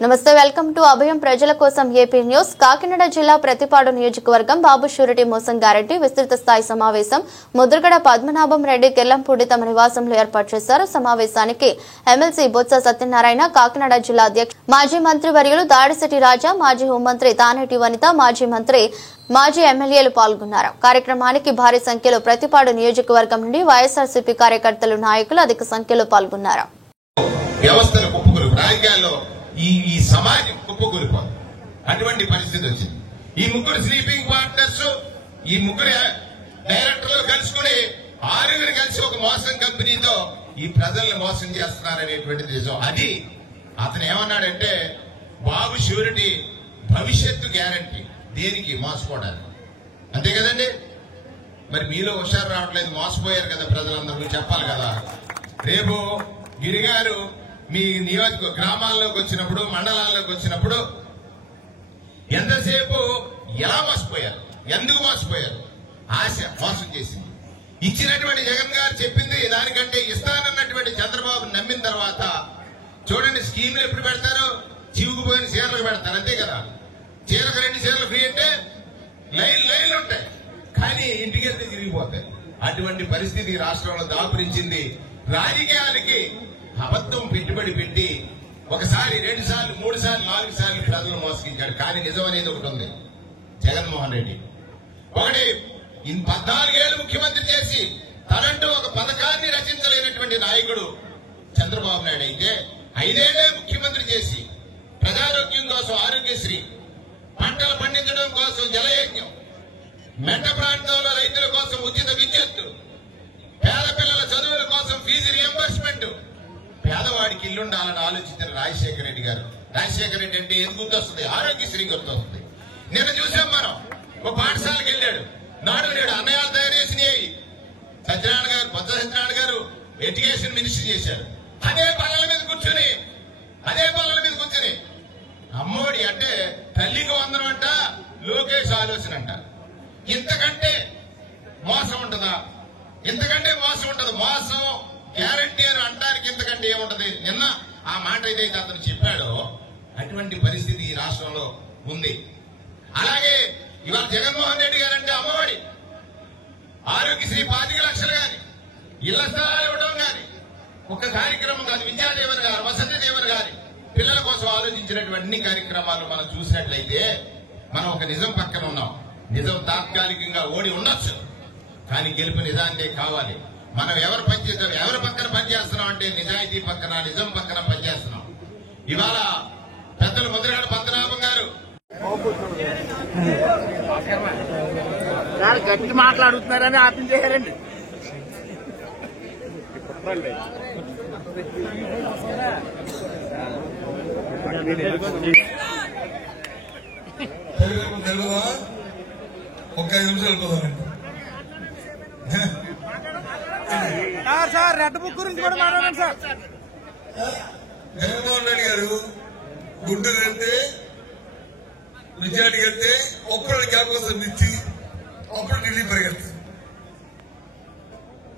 నమస్తే, welcome to అభయం ప్రజల కోసం ఏపీ న్యూస్. కాకినాడ జిల్లా ప్రతిపాడు నియోజకవర్గం బాబు షూరిటీ మోసంగారెడ్డి విస్తృత స్థాయి సమావేశం ముద్రగడ పద్మనాభం రెడ్డి కెల్లంపూడి తమ నివాసంలో ఏర్పాటు చేశారు. సమావేశానికి ఎమ్మెల్సీ బొత్స సత్యనారాయణ, కాకినాడ జిల్లా అధ్యక్షుడు మాజీ మంత్రి వర్యులు దాడిశెట్టి రాజా, మాజీ హోంమంత్రి తానేటి వనిత, మాజీ ఎమ్మెల్యేలు పాల్గొన్నారు. కార్యక్రమానికి భారీ సంఖ్యలో ప్రతిపాడు నియోజకవర్గం నుండి వైఎస్ఆర్సీపీ కార్యకర్తలు, నాయకులు అధిక సంఖ్యలో పాల్గొన్నారు. ఈ సమాజం కుప్పకూలిపోదు. అటువంటి పరిస్థితి వచ్చింది. ఈ ముగ్గురు స్లీపింగ్ పార్ట్నర్స్, ఈ ముగ్గురు డైరెక్టర్లు కలుసుకుని 6 కలిసి ఒక మోసం కంపెనీతో ఈ ప్రజల్ని మోసం చేస్తున్నారనేటువంటిది నిజం. అది అతను ఏమన్నాడంటే, బాబు షూరిటీ భవిష్యత్తు గ్యారంటీ. దేనికి? మోసపోవడానికి. అంతే కదండి. మరి మీలో హుషారు రావట్లేదు, మోసపోయారు కదా ప్రజలందరూ, చెప్పాలి కదా. రేపు గిరిగారు మీ నియోజక గ్రామాల్లోకి వచ్చినప్పుడు, మండలాల్లోకి వచ్చినప్పుడు ఎంతసేపు ఎలా మోసపోయారు, ఎందుకు మోసపోయారు? ఆశ మోసం చేసింది. ఇచ్చినటువంటి జగన్ గారు చెప్పింది దానికంటే ఇస్తానన్నటువంటి చంద్రబాబు నమ్మిన తర్వాత చూడండి, స్కీములు ఎప్పుడు పెడతారు? చివుకుపోయిన చీరలకు పెడతారు, అంతే కదా. చీరకు 2 చీరలు ఫ్రీ అంటే లైన్లు ఉంటాయి, కానీ ఇంటికి వెళ్తే తిరిగిపోతాయి. అటువంటి పరిస్థితి రాష్ట్రంలో దాపురించింది. రాజకీయాలకి అబద్ధం పెట్టుబడి పెట్టి 1 సారి 2 సార్లు 3 సార్లు 4 సార్లు ప్రజలను మోసగించాడు. కానీ నిజం అనేది ఒకటి ఉంది. జగన్మోహన్ రెడ్డి 14 ఏళ్లు ముఖ్యమంత్రి చేసి తనంటూ ఒక పథకాన్ని రచించలేనటువంటి నాయకుడు చంద్రబాబు నాయుడు అయితే, 5 ఏళ్లే ముఖ్యమంత్రి చేసి ప్రజారోగ్యం కోసం ఆరోగ్యశ్రీ, పంటలు పండించడం కోసం జలయజ్ఞం, మెట్ట ప్రాంతంలో రైతుల కోసం ఉచిత విద్యుత్తు, పేద పిల్లల చదువుల కోసం ఫీజు రియంబర్స్మెంట్, పేదవాడికి ఇల్లుండాలని ఆలోచించిన రాజశేఖర రెడ్డి గారు. రాజశేఖర రెడ్డి అంటే ఏది గుర్తొస్తుంది? ఆరోగ్యశ్రీ గుర్తొస్తుంది. నిన్న చూసాం మనం. ఒక పాఠశాలకు వెళ్ళాడు, నాడు నేడు అన్నయాలు తయారు చేసినాయి. సత్యనారాయణ గారు, బొత్స సత్యనారాయణ గారు ఎడ్యుకేషన్ మినిస్టర్ చేశారు. అదే పనుల మీద కూర్చుని అమ్మఒడి అంటే తల్లికి వందనం అంట, లోకేష్ ఆలోచన అంట. ఇంతకంటే మోసం ఉంటుందా? ఇంతకంటే మోసం ఉంటుంది. మోసం గ్యారంటీ అని అంటానికి ఇంతకంటే ఏముంటది? నిన్న ఆ మాట ఏదైతే అతను చెప్పాడో అటువంటి పరిస్థితి ఈ రాష్ట్రంలో ఉంది. అలాగే ఇవాళ జగన్మోహన్ రెడ్డి గారు అంటే అమ్మఒడి, ఆరోగ్యశ్రీ 25 లక్షలు గాని, ఇళ్ల స్థలాలు ఇవ్వడం గాని, ఒక కార్యక్రమం కాదు. విద్యాదేవన్ గారు, వసతి దేవన్ గారి పిల్లల కోసం ఆలోచించినటువంటి కార్యక్రమాలు మనం చూసినట్లయితే మనం ఒక నిజం పక్కన ఉన్నాం. నిజం తాత్కాలికంగా ఓడి ఉండొచ్చు, కానీ గెలుపు నిజాన్నే కావాలి. మనం ఎవరి పక్కన పనిచేస్తున్నాం అంటే నిజాయితీ పక్కన, నిజం పక్కన పనిచేస్తున్నాం. ఇవాళ పెద్దలు ముద్రగడ పద్మనాభం గారు గట్టి మాట్లాడుతున్నారని ఆపించేయారండి. తెలుగుదా? ఒక 5 నిమిషాలు పోదామండి. సార్ రెడ్ బుక్ గురించి కూడా మాట్లాడండి సార్. జగన్మోహన్ రెడ్డి గారు గుంటూరు వెళ్తే, విజయానికి వెళ్తే ఒప్పుడు గ్యాప్ కోసం ఇచ్చి అప్పుడు ఢిల్లీ పరిగెత్తారు.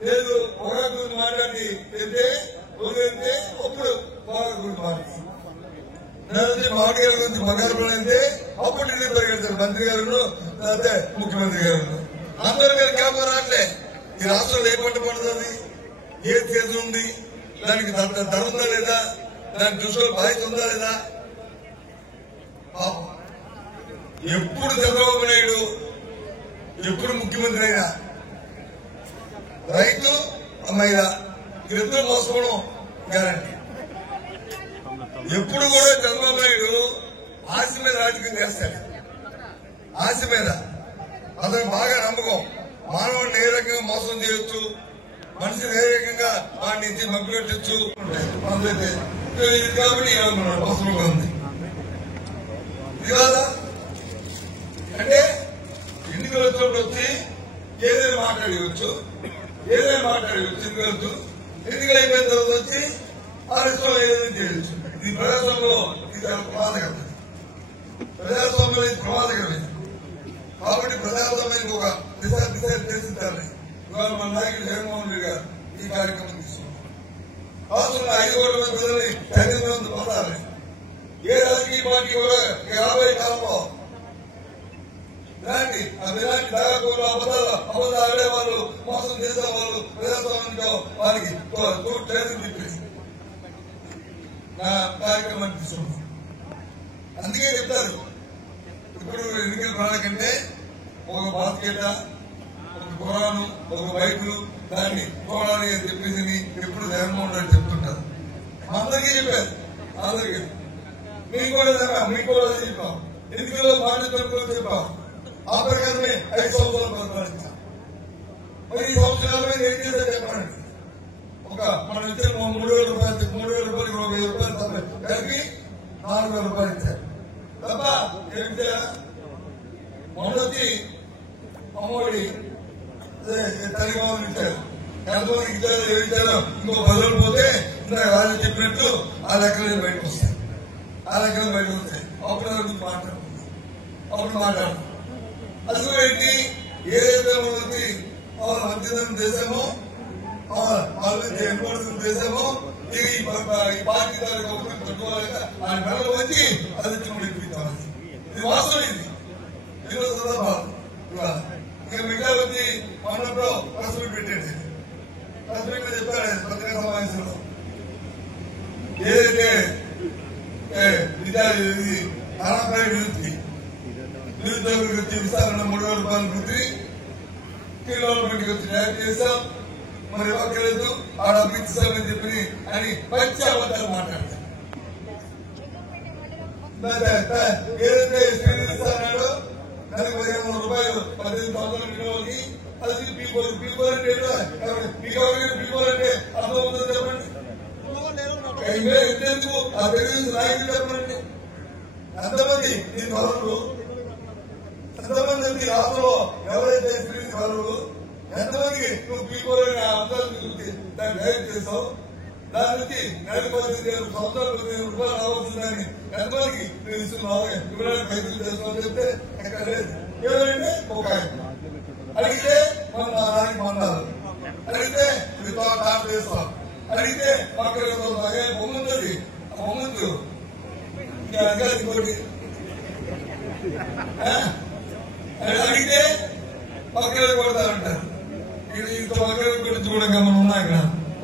లేదు ఒక గురించి మాట్లాడి వెళ్తే అప్పుడు బాగా గురించి మాట్లాడి, లేదంటే మామూలు గారి గురించి బంగారు వెళ్తే అప్పుడు ఢిల్లీ పరిగెడతారు మంత్రి గారు, లేకపోతే ముఖ్యమంత్రి గారు. అందరూ గారు గ్యాప్ రావట్లే. ఈ రాష్ట్రంలో ఏ పంట పడుతుంది, ఏ కేసు ఉంది, దానికి ధర ఉందా లేదా, దాని దృష్టిలో బాధ్యత ఉందా లేదా? ఎప్పుడు చంద్రబాబు నాయుడు ఎప్పుడు ముఖ్యమంత్రి అయినా రైతు మహిళ ఇద్దరు మోసపోవడం గ్యారంటీ. ఎప్పుడు కూడా చంద్రబాబు నాయుడు ఆశ మీద రాజకీయం చేస్తాడు. ఆశ మీద అతను బాగా నమ్మకం. మానవుడిని ఏ రకంగా మోసం చేయొచ్చు, మనిషిని ఏ రకంగా వాడిని ఇచ్చి మగ్గుపెట్టచ్చు కాబట్టి మోసంగా ఉంది. ఇది కాదా అంటే ఎన్నికలు వచ్చినప్పుడు వచ్చి ఏదైనా మాట్లాడవచ్చు. ఎన్నికలు అయిపోయిన తర్వాత వచ్చి ఆ రాష్ట్రంలో ఏదైనా చేయొచ్చు. ఇది ప్రజాస్వామ్యంలో ఇది చాలా ప్రమాదకరం. ప్రజాస్వామ్యం ఇది ప్రమాదకరమైంది. కాబట్టి ప్రజాస్వామ్యానికి ఒక దిశ తెలిసిందాలి. ఇవాళ మన నాయకుడు జగన్మోహన్ రెడ్డి గారు ఈ కార్యక్రమం తీసుకున్నారు. రాష్ట్రంలో 5 కోట్ల మంది ప్రజల్ని చైతన్యవంతం పొందాలి. ఏ రాజకీయ పార్టీ కూడా రాబోయే కాలంలో ఇలాంటి దాదాపు అబద్ధాలు ఆడేవాళ్ళు, మోసం చేసేవాళ్ళు, ప్రజాస్వామ్యంలో వారికి లేదని చెప్పేసి నా కార్యక్రమాన్ని తీసుకున్నాం. అందుకే చెప్తారు, ఇప్పుడు ఎన్నికల ప్రణాళికంటే ఒక బాస్కెట్, ఒక ఖురాను, ఒక బైబిల్, దాన్ని చూడాలి అని చెప్పేసి ఎప్పుడు జగన్మోహన్ రెడ్డి చెప్తుంటారు. అందరికీ చెప్పారు, అందరికీ. మీకు కూడా చెప్పాం, ఎన్నికల్లో బాధ్యత చెప్పాం. ఆ ప్రకారమే 5 సంవత్సరాలు పరిపాలించాం. మరి ఈ సంవత్సరాలు ఏం చేశారు చెప్పండి. మనం ఇచ్చిన 3,000 రూపాయలు 20,000 రూపాయలు కలిపి 4,000 రూపాయలు ఇచ్చారు తప్ప ఏం చేయాలి. మొదటి అమ్మఒడి తల్లిగామని ఇచ్చారు, ఎంతమందికి ఇచ్చారో ఏమి ఇచ్చారో ఇంకో 10 రోజులు పోతే ఇంకా వాళ్ళు చెప్పినట్టు ఆ లెక్కలు బయటకు వస్తాయి. అప్పుడు గురించి మాట్లాడు. అసలు ఏంటి, ఏదైతే మంచిదనం చేశామో ఎన్నికలు చేశామో ఈ పార్టీ పెట్టుకోలేక ఆయన మెడలు వచ్చి అది ఇప్పించాలి. ఇది వాస్తవం. ఇది సందర్భాలు ఇక మిగతా వచ్చి మనలో ప్రెస్ మీట్ పెట్టండి. ప్రెస్ మీట్ చెప్పారు పత్రికా సమావేశంలో, ఏదైతే విద్యార్థి అనాప్రాయ నిరుద్యోగ వృత్తి విస్తరణ 3,000 రూపాయల వృత్తి డెవలప్మెంట్ వచ్చి తయారు చేశాం. మరి ఒక్కలేదు ఆడ ఇస్తామని చెప్పి అని పచ్చి అబద్ధాలు మాట్లాడతారు. ఏదైతే ఇస్తారన్నాడో దానికి 15,000 రూపాయలు 18 సంవత్సరాలకి అది పీపుల్ అంటే పీపుల్ అంటే అర్థమవుతుంది చెప్పండి. ఎందుకు ఆ తెలుగు నాయకులు చెప్పండి. ఎంతమంది ఈ వనరులు, ఎంతమంది రాష్ట్రంలో ఎవరైతే వనరులు, ఎంతమందికి నువ్వు పీపుల్ అనే అంశాలను చూసి దాన్ని డైరెక్ట్ చేస్తావు. దాని నుంచి నెలకు 15,000 సంవత్సరాలు 15,000 రూపాయలు రావాల్సిందని ఎంతమందికి నేను ఇస్తున్నావు, ఇవ్వడానికి ప్రయత్నం చేస్తున్నావు చెప్తే ఎక్కడ లేదు. ఏదంటే ఒక అడిగితే మన దానికి మన్నారు, అడిగితే తాను చేస్తాం, అడిగితే పక్కన బొమ్మంది ఆ బొమ్మందు ఇంకోటి అడిగితే పక్కన కొడతారంటారు. ఇది ఇంత పక్కన గురించి కూడా మనం ఉన్నాయి ఇక్కడ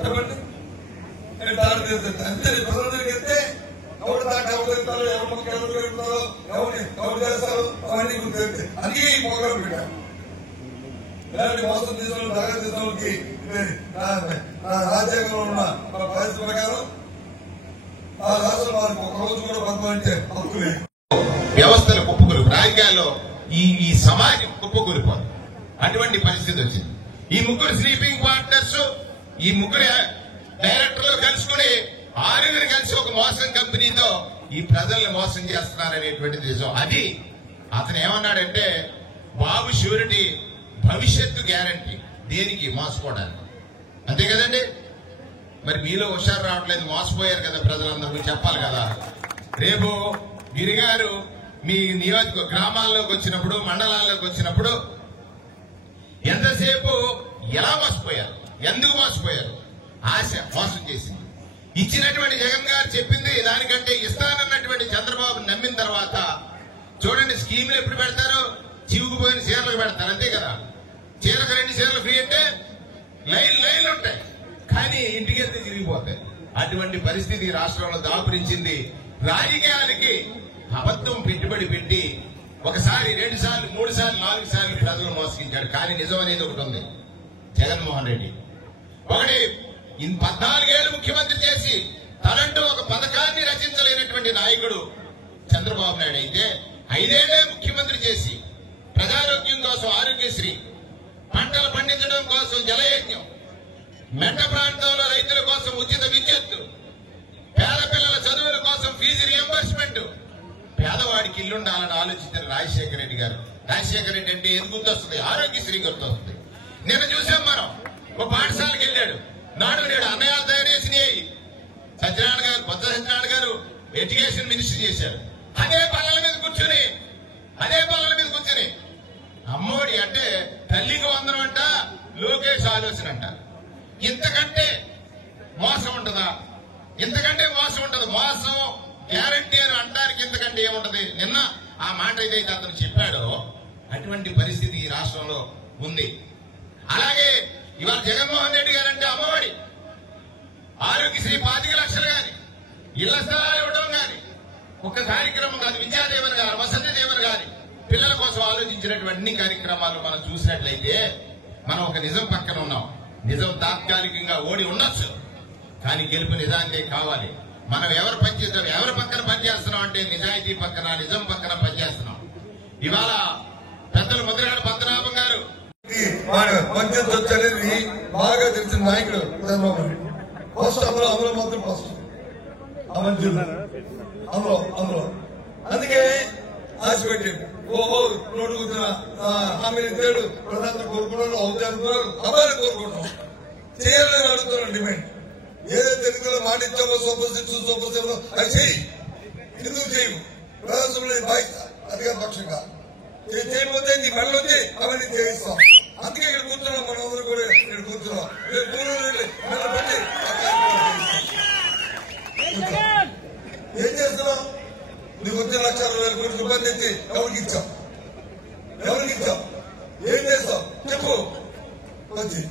చెప్పండి. తాడు చేస్తారు అంతే. ప్రజలకు వెళ్తే ఎవరు దాకా ఎవరు వెళ్తారో, ఎవరి మొక్క ఎవరు వెళ్తారో, ఎవరు చేస్తారో అవన్నీ గుర్తు. అందుకే ఈ ప్రోగ్రాం పెట్టారు. ఇలాంటి మోసం చేసిన దగా చేసిన వాళ్ళకి రాజ్యాంగంలో ఉన్న పరిస్థితి ప్రకారం ఆ రాష్ట్రం వారికి ఒక రోజు కూడా పంపమంటే హక్కు లేదు. వ్యవస్థలు కుప్పకూలిపోయి రాజకీయాల్లో ఈ సమాజం కుప్పకూలిపోదు. అటువంటి పరిస్థితి వచ్చింది. ఈ ముగ్గురు స్లీపింగ్ పార్ట్నర్స్, ఈ ముగ్గురు డైరెక్టర్లు కలుసుకుని 6 కలిసి ఒక మోసం కంపెనీతో ఈ ప్రజల్ని మోసం చేస్తున్నారనేటువంటిది నిజం. అది అతను ఏమన్నాడంటే, బాబు ష్యూరిటీ భవిష్యత్తు గ్యారంటీ. దేనికి? మోసపోవడానికి. అంతే కదండి. మరి మీలో హుషారు రావట్లేదు, మోసపోయారు కదా ప్రజలందరూ, చెప్పాలి కదా. రేపు గిరిగారు మీ నియోజక గ్రామాల్లోకి వచ్చినప్పుడు, మండలాల్లోకి వచ్చినప్పుడు ఎంతసేపు ఎలా మోసపోయారు, ఎందుకు మోసపోయారు? ఆశ మోసం చేసింది. ఇచ్చినటువంటి జగన్ గారు చెప్పింది దానికంటే ఇస్తానన్నటువంటి చంద్రబాబు నమ్మిన తర్వాత చూడండి, స్కీములు ఎప్పుడు పెడతారు? చివుకుపోయిన చీరలకు పెడతారు, అంతే కదా. చీరకు 2 చీరలు ఫ్రీ అంటే లైన్లు ఉంటాయి, కానీ ఇంటికి వెళ్తే తిరిగిపోతాయి. అటువంటి పరిస్థితి రాష్ట్రంలో దాపురించింది. రాజకీయాలకి అబద్ధం పెట్టుబడి పెట్టి ఒకసారి 2 సార్లు 3 సార్లు 4 సార్లు ప్రజలు మోసగించాడు. కానీ నిజం అనేది ఒకటి ఉంది. జగన్మోహన్ రెడ్డి ఒకటి 14 ఏళ్లు ముఖ్యమంత్రి చేసి తనంటూ ఒక పథకాన్ని రచించలేనటువంటి నాయకుడు చంద్రబాబు నాయుడు అయితే 5 ఏళ్లే ముఖ్యమంత్రి చేసి ప్రజారోగ్యం కోసం ఆరోగ్యశ్రీ, పంటలు పండించడం కోసం జలయజ్ఞం, మెట్ట ప్రాంతంలో రైతుల కోసం ఉచిత విద్యుత్తు, పేద పిల్లల చదువుల కోసం ఫీజు రియంబర్స్మెంట్, పేదవాడికి ఇల్లుండాలని ఆలోచించిన రాజశేఖర రెడ్డి గారు. రాజశేఖర రెడ్డి అంటే ఏది గుర్తొస్తుంది? ఆరోగ్యశ్రీ గుర్తొస్తుంది. నిన్న చూసాం మనం, ఒక పాఠశాలకు వెళ్ళాడు, నాడు నేడు అన్నయాలు తయారు చేసినాయి. సత్యనారాయణ గారు, కొత్త సత్యనారాయణ గారు ఎడ్యుకేషన్ మినిస్టర్ చేశారు. అదే పనుల మీద కూర్చుని అమ్మఒడి అంటే తల్లికి వందనం అంట, లోకేష్ ఆలోచన అంట. ఇంతకంటే మోసం ఉంటుందా? ఇంతకంటే మోసం ఉండదు. మోసం గ్యారంటీ అని అంటానికి ఎందుకంటే ఏముంటది? నిన్న ఆ మాట ఏదైతే అతను చెప్పాడో అటువంటి పరిస్థితి ఈ రాష్ట్రంలో ఉంది. అలాగే ఇవాళ జగన్మోహన్ రెడ్డి గారంటే అమ్మఒడి, ఆరోగ్యశ్రీ 25 లక్షలు గాని, ఇళ్ల స్థలాలు ఇవ్వడం గాని, ఒక కార్యక్రమం కాదు. విద్యాదేవన్ గారు, వసతి దేవన్ గారి పిల్లల కోసం ఆలోచించినటువంటి అన్ని కార్యక్రమాలు మనం చూసినట్లయితే మనం ఒక నిజం పక్కన ఉన్నాం. నిజం తాత్కాలికంగా ఓడి ఉండొచ్చు, కానీ గెలుపు నిజానికే కావాలి. మనం ఎవరు పక్కన పనిచేస్తున్నాం అంటే నిజాయితీ పక్కన, నిజం పక్కన పనిచేస్తున్నాం. ఇవాళ పెద్దలు ముద్రగడ పద్మనాభం గారు పంచాయతీ వచ్చి అనేది బాగా తెలిసిన నాయకుడు చంద్రబాబు నాయుడు. ఫస్ట్ అందులో మాత్రం ఫస్ట్ అందులో అందుకే ఆశ పెట్టాడు. ఓహో రోడ్డు కూర్చున్న హామీలు ఇచ్చాడు, ప్రధాని కోరుకున్నాడు, అవుతారు అమ్మాయిలు కోరుకుంటాం, చేయాలని అడుగుతున్నాం. డిమాండ్ ఏదైతే ఎన్నికల్లో మాట ఇచ్చామో సూపర్ 6 సూపర్ 7 అది చేయి. ఎందుకు చేయము? ప్రజాస్వామ్యం బాధ్యత అధికార పక్షంగా చేయకపోతే నీ పనులు వచ్చి అవన్నీ చేయిస్తాం. అందుకే ఇక్కడ కూర్చున్నాం, మనందరూ కూడా ఇక్కడ కూర్చున్నాం. ఏం చేస్తున్నాం? నీకు వచ్చిన 1,60,000 కోట్ల రూపాయలు తెచ్చి ఎవరికి ఇచ్చాం? ఏం చేస్తాం చెప్పు వచ్చి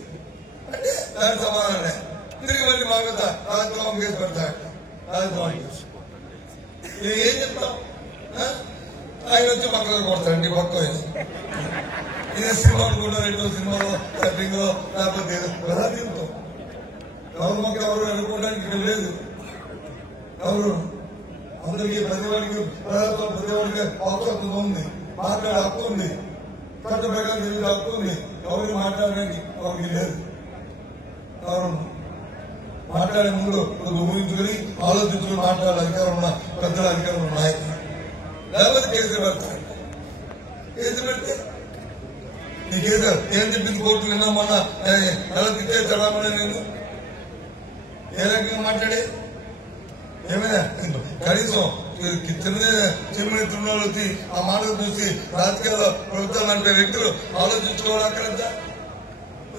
అంటే దాని సమాధానమే. తిరిగి మళ్ళీ మా మీద రాజభవన్ కేసు పెడతాడు. రాజభవన్ కేసు ఏం చెప్తాం? ఆయన వచ్చి పక్కన కొడతాడండి, పక్క వేసి ఇదే సినిమా అనుకుంటా. 2వ సినిమాలో సెట్టింగ్ లో లేకపోతే ప్రధానితో ఎవరు మాకు ఎవరు అనుకోవడానికి ఇక్కడ లేదు. ఎవరు అందరికీ ప్రతివాడికి ప్రతివాడికి అవకాశం ఉంది, మాట్లాడే హక్కు ఉంది, చట్ట ప్రకారం తిరిగే హక్కు ఉంది. ఎవరికి మాట్లాడడానికి ఎవరికి లేదు. ఎవరు మాట్లాడే ముందు ఊహించుకుని ఆలోచించుకుని మాట్లాడే అధికారం ఉన్న పెద్దల అధికారం ఉన్నాయి. లేకపోతే కేసులు పెడతారు. కేసులు పెడితే నీ కేసు ఏం చెప్పింది కోర్టు నిన్న మొన్న ఎలా తిట్టే చదవమని నేను ఏ రకంగా మాట్లాడే ఏమైనా కనీసం చిరుమిత్రులు వచ్చి ఆ మాటలు చూసి రాజకీయాల్లో ప్రభుత్వాలు నడిపే వ్యక్తులు ఆలోచించుకోవాలి. అక్కడంతా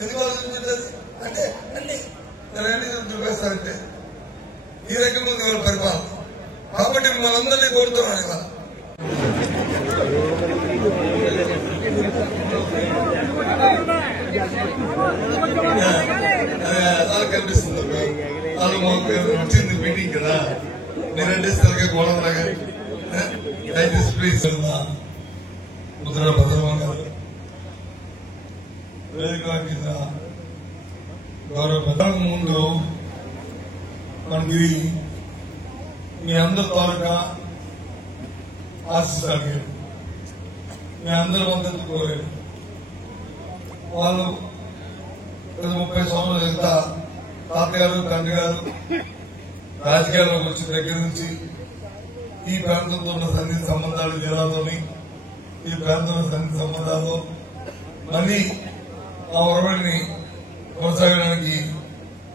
ఎందుకు ఆలోచించలేదు అంటే అన్ని చూపేస్తారంటే ఈ రకంగా ఉంది వాళ్ళ పరిపాలన. కాబట్టి మనందరినీ కోరుతున్నాను ఇవాళ. అలా కనిపిస్తుంది వాళ్ళు మాకు వచ్చింది మీటింగ్ కదా, నేనంటే సరిగ్గా గోడలాగా దయచేసి ప్లీజ్ ముద్ర భద్రమాన్ గారు వేదిక కింద గౌరవ ముందు మనకి మీ అందరి తాలూకా ఆశిస్తాడు, మీ అందరి మద్దతు కోరారు. వాళ్ళు 30 సంవత్సరాల క్రితం తాతగారు తండ్రి గారు రాజకీయాల్లోకి వచ్చిన దగ్గర నుంచి ఈ ప్రాంతంతో ఉన్న సన్నిహిత సంబంధాలు జిల్లాతోని ఈ ప్రాంతంలో సన్నిహిత సంబంధాలు మళ్ళీ ఆ ఒరవడిని కొనసాగడానికి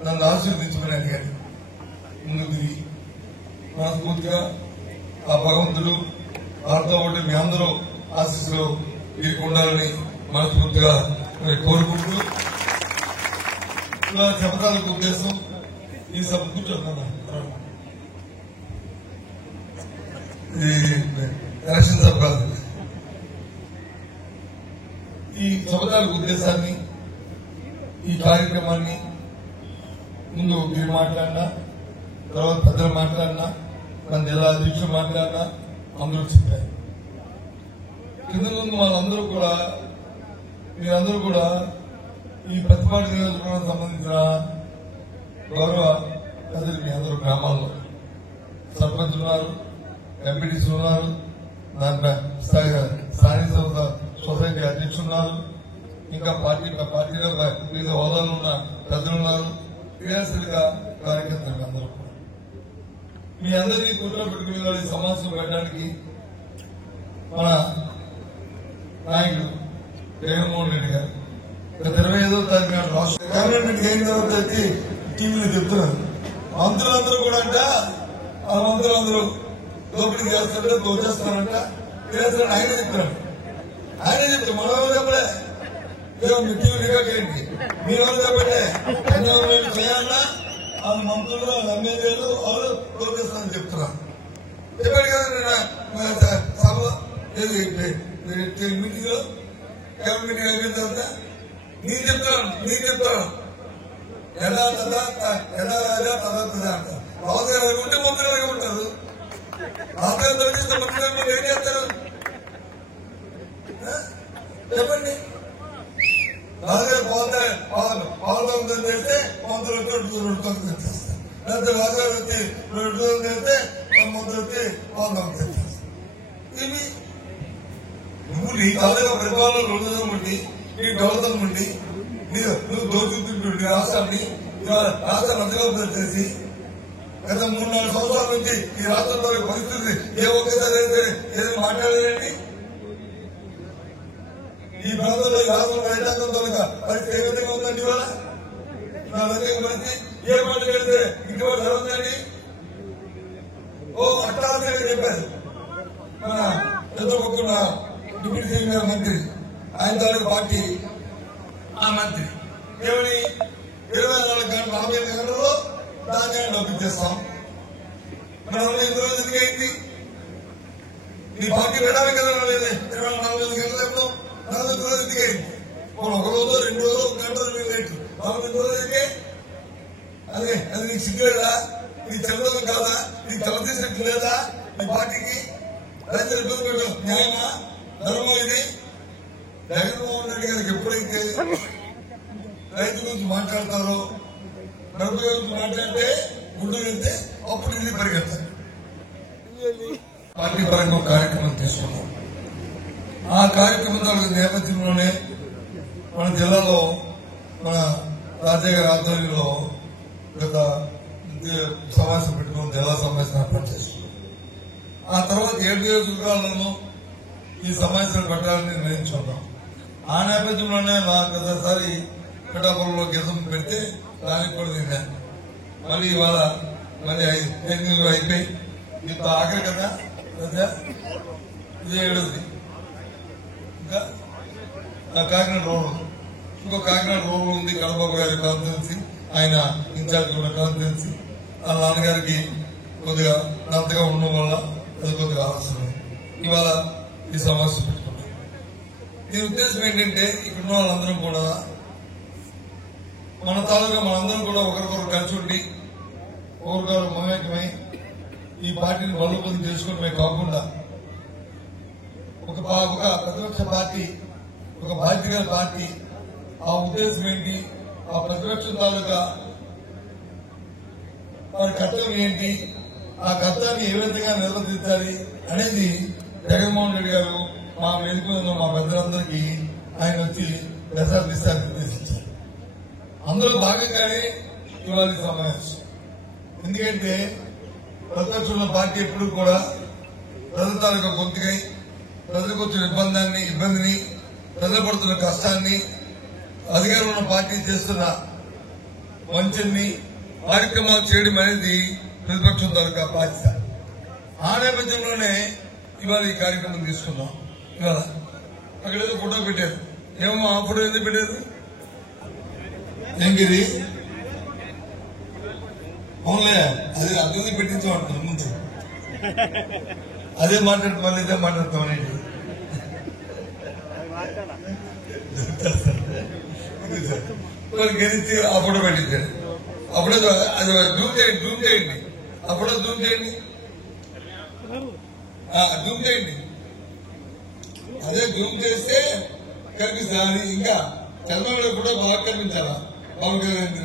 నన్ను ఆశీర్వదించుకుని అడిగారు. ముందుకు దిగి మనస్ఫూర్తిగా ఆ భగవంతుడు వారితో ఒకటి మీ అందరూ ఆశీస్సులు వీరికి ఉండాలని మనస్ఫూర్తిగా కోరుకుంటూ ఇలా చెప్పడానికి ఉద్దేశం ఈ సభ కూర్చోతున్నా ఎలక్షన్ సభ కాదు. ఈ సభలకు ఉద్దేశాన్ని ఈ కార్యక్రమాన్ని ముందు మీరు మాట్లాడినా, తర్వాత పెద్దలు మాట్లాడినా, మన జిల్లా అధ్యక్షులు మాట్లాడినా అందరూ చెప్పారు. కింద ముందు వాళ్ళందరూ కూడా మీరందరూ కూడా ఈ ప్రతిపాడు నియోజకవర్గానికి సంబంధించిన గౌరవ ప్రజలు మీ అందరూ గ్రామాల్లో సర్పంచ్ ఉన్నారు, ఎంపీటీసీ ఉన్నారు, దాంట్లో స్థానిక సొసైటీ అధ్యక్షులు ఉన్నారు, ఇంకా పార్టీలో వివిధ హోదాలు ఉన్న ప్రజలు ఉన్నారు, క్రియాశీలక కార్యకర్తలు అందరూ మీ అందరినీ కూర్చో పెట్టుకుని ఈ సమావేశం పెట్టడానికి మన నాయకుడు జగన్మోహన్ రెడ్డి గారు 25వ తారీఖు నాడు రాష్ట్ర గవర్నమెంట్ అయిన తర్వాత వచ్చి టీవీలో చెప్తున్నారు. మంత్రులందరూ కూడా అంట ఆ మంత్రులందరూ దోపిడీ చేస్తారంట, దోచేస్తారంట, చేస్తారని ఆయన చెప్తున్నాడు. ఆయన చెప్తే మన వాళ్ళు చెప్పలే, మీ టీవీ రికార్డ్ చేయండి, మీ వాళ్ళు చెప్పండి చేయాలన్నా వాళ్ళ మంత్రులు వాళ్ళ ఎమ్మెల్యేలు వాళ్ళు దోచేస్తారని చెప్తున్నారు. చెప్పాడు కదా సభ మీటింగ్ లో క్యాబినెట్ మీటింగ్ అయిపోయిన తర్వాత నేను చెప్తాను ఎలా రాజా తదా రాజు గారు ఉంటే మంత్రులుగా ఉంటారు. రాజు తొలగిస్తే మంత్రులు ఏం చేస్తారు చెప్పండి. రాజుగారు పాలన చేస్తే మంత్రులు తెచ్చేస్తారు. లేకపోతే రాజుగారు వచ్చి 2 రోజులు చేస్తే మంత్రులు వచ్చి పాలన తెచ్చేస్తారు. ఇవి నువ్వు నీ తాలూకా పరిపాలన 2 రోజులు ఉండి నీ డెవలప్మెంట్ ఉండి నువ్వు దోచుకుంటుంటే రాష్ట్రాన్ని అధికారం చేసి గత 3-4 సంవత్సరాల నుంచి ఈ రాష్ట్రంలో పరిస్థితి ఏ ఒక్కసారి ఏదైనా మాట్లాడలేండి. ఈ ప్రాంతంలో ఈ రాష్ట్రంలో రైతాంగం తాలూకా పరిస్థితి ఏ విధంగా ఉందండి ఇవాళ నా దగ్గర పరిస్థితి ఏ పంట వెళ్తే ఇటువంటి జరుగుతుందండి. అట్టాలని చెప్పారు మన చదువుకున్న డిప్యూటీ సీఎం మంత్రి ఆయన తాలూకా పార్టీ ఆ మంత్రి ఏమని 24 గంటలు 48 గంటల్లో ధాన్యాన్ని పంపించేస్తాం. మనం 8 రోజులు ఎందుకైంది నీ పార్టీ పెట్టాలి కదా. 24 గంటలు ఎప్పుడు 4 రోజులు ఎందుకైంది. 1 రోజు 2 రోజులు 1 గంట లేటు 4 రోజులకే అదే అది నీకు సిగ్గులేదా, నీ చదువు కాదా, నీకు తలతీసినట్టు లేదా నీ పార్టీకి రైతులు ఇబ్బంది పెట్టడం న్యాయమా ధర్మం ఇది. జగన్మోహన్ రెడ్డి గారికి ఎప్పుడైతే రైతు గురించి మాట్లాడతారో డబ్బు గురించి మాట్లాడితే గుడ్డు వెళ్తే అప్పుడు ఇది పరిగెత్తారు. పార్టీ పరంగా ఒక కార్యక్రమం తీసుకున్నాం. ఆ కార్యక్రమం నేపథ్యంలోనే మన జిల్లాలో మన రాజయ్య గారి ఆధ్వర్యంలో గత సమావేశం పెట్టుకుని జిల్లా సమావేశం ఏర్పాటు చేసుకున్నాం. ఆ తర్వాత 7 నియోజకవర్గాల్లోనూ ఈ సమావేశాలు పెట్టాలని నిర్ణయించుకున్నాం. ఆ నేపథ్యంలోనే నా గతసారి పిఠాపురంలో గీతం పెడితే దానికి కూడా తిన్నాను. మళ్ళీ ఇవాళ మళ్ళీ 8 అయిపోయి దీంతో ఆఖరి కదా ఇది 7ది. ఇంకా కాకినాడ రోడ్ ఇంకో కాకినాడ రోడ్ ఉంది. కడబాబు గారి కాన్ఫరెన్సీ ఆయన ఇన్ఛార్జ్ ఉన్న కాన్ఫరెన్సీ ఆ నాన్నగారికి కొద్దిగా అంతగా ఉండడం వల్ల అది కొద్దిగా ఆలస్యం. ఇవాళ ఈ సమావేశం పెట్టుకున్నాం. దీని ఉద్దేశం ఏంటంటే ఇక్కడ వాళ్ళందరం కూడా మన తాలూకా మనందరం కూడా ఒకరికొకరు కలిసి ఉండి ఒకరికొకరు మమేకమై ఈ పార్టీని బలోపేతం చేసుకోవడమే కాకుండా ఒక ప్రతిపక్ష పార్టీ ఒక బాధ్యత పార్టీ ఆ ఉద్దేశం ఏంటి, ఆ ప్రతిపక్షం తాలూకా వారి కర్తవ్యం ఏంటి, ఆ కర్తవ్యాన్ని ఏ విధంగా నిర్వర్తించాలి అనేది జగన్మోహన్ రెడ్డి గారు మా వేదికలో మా పెద్దలందరికీ ఆయన వచ్చి దశాదిశాన్ని నిర్దేశించారు. అందులో భాగంగానే ఇవాళ సమావేశం. ఎందుకంటే ప్రతిపక్షంలో పార్టీ ఎప్పుడు కూడా ప్రజల తాలూకా గొంతుకై ప్రజలకు వచ్చిన ఇబ్బందిని ప్రజలు పడుతున్న కష్టాన్ని అధికారంలో ఉన్న పార్టీ చేస్తున్న వంచన్ని కార్యక్రమాలు చేయడం అనేది ప్రతిపక్షం తాలూకా బాధ్యత. ఆ నేపథ్యంలోనే ఇవాళ ఈ కార్యక్రమం తీసుకున్నాం. ఇవాళ అక్కడేదో ఫోటో పెట్టారు. ఏమో ఆ ఫోటో ఎందుకు పెట్టారు? ఏంటిది? అవునులే, అది అభివృద్ధి పెట్టించమంటారు ముందు. అదే మాట్లాడుతూ మళ్ళీ ఇదే మాట్లాడుతామనేది గెలిచి ఆ ఫోటో పెట్టించాడు. అప్పుడే అది జూమ్ చేయండి అప్పుడే జూమ్ చేయండి అదే జూమ్ చేస్తే కనిపిస్తుంది. ఇంకా చంద్రబాబు కూడా బాగా కనిపించాలా పవన్ కళ్యాణ్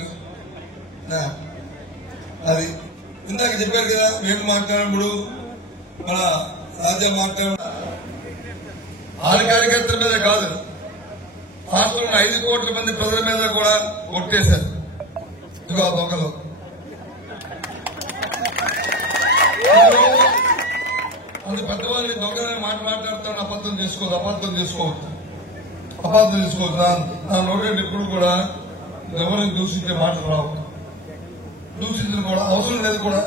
అది ఇందాక చెప్పారు కదా. మేము మాట్లాడినప్పుడు మన రాజ్యం మాట్లాడ 6 కార్యకర్తల మీద కాదు, రాష్ట్రంలో 5 కోట్ల మంది ప్రజల మీద కూడా కొట్టేశారు. ఇదిగో ఆ దొంగలు అందు పెద్దవాళ్ళని దొంగలని మాట్లాడుతాను. అబద్ధం చేసుకోవద్దు. నా నోటి ఎప్పుడు కూడా ఎవరిని దూషించే మాటలు రావు. దూషించడం కూడా అవసరం లేదు కూడా.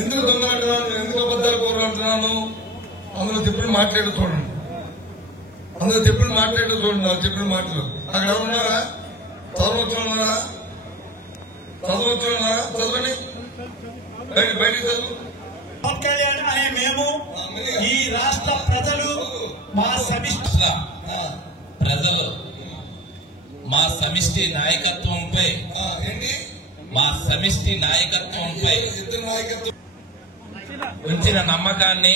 ఎందుకు దొంగ అంటున్నాను, ఎందుకు అబద్దాలు కోరుకుంటున్నాను, అందులో చెప్పిన మాట్లాడు చూడండి. నాకు చెప్పిన మాటలు అక్కడ ఎవరున్నారా? చదవచ్చు చదవండి. బయటికి చదువు. పవన్ కళ్యాణ్ అనే మేము ఈ రాష్ట్ర ప్రజలు మా సమిష్టి ప్రజలు మా సమిష్టి నాయకత్వంపై ఉంచిన నమ్మకాన్ని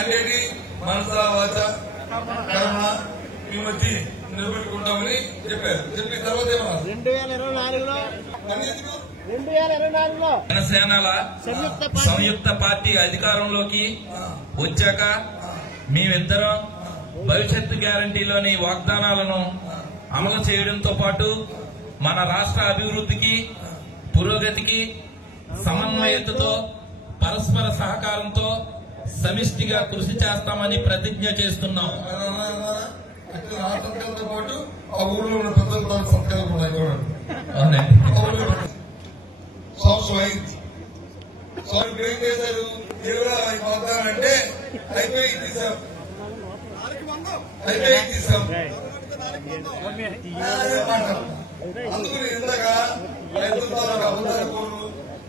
అంటే మనస వాచ కర్మ మేము వచ్చి నిలబెట్టుకుంటామని చెప్పారు. చెప్పిన తర్వాత జనసేనల సంయుక్త పార్టీ అధికారంలోకి వచ్చాక మేమిద్దరం భవిష్యత్తు గ్యారంటీలోని వాగ్దానాలను అమలు చేయడంతో పాటు మన రాష్ట్ర అభివృద్ధికి పురోగతికి సమన్వయతతో పరస్పర సహకారంతో సమిష్టిగా కృషి చేస్తామని ప్రతిజ్ఞ చేస్తున్నాం. సంతకాలతో పాటు ఆ ఊళ్ళో ఉన్న పెద్దల సంతకాలు ఉన్నాయి చూడండి. సంవత్సరం అయింది. సంవత్సరం ఏం చేశారు? వాగ్దానంటే అయిపోయి తీసాం. అందుకని ఇందాక రైతులతో అబద్ధాలు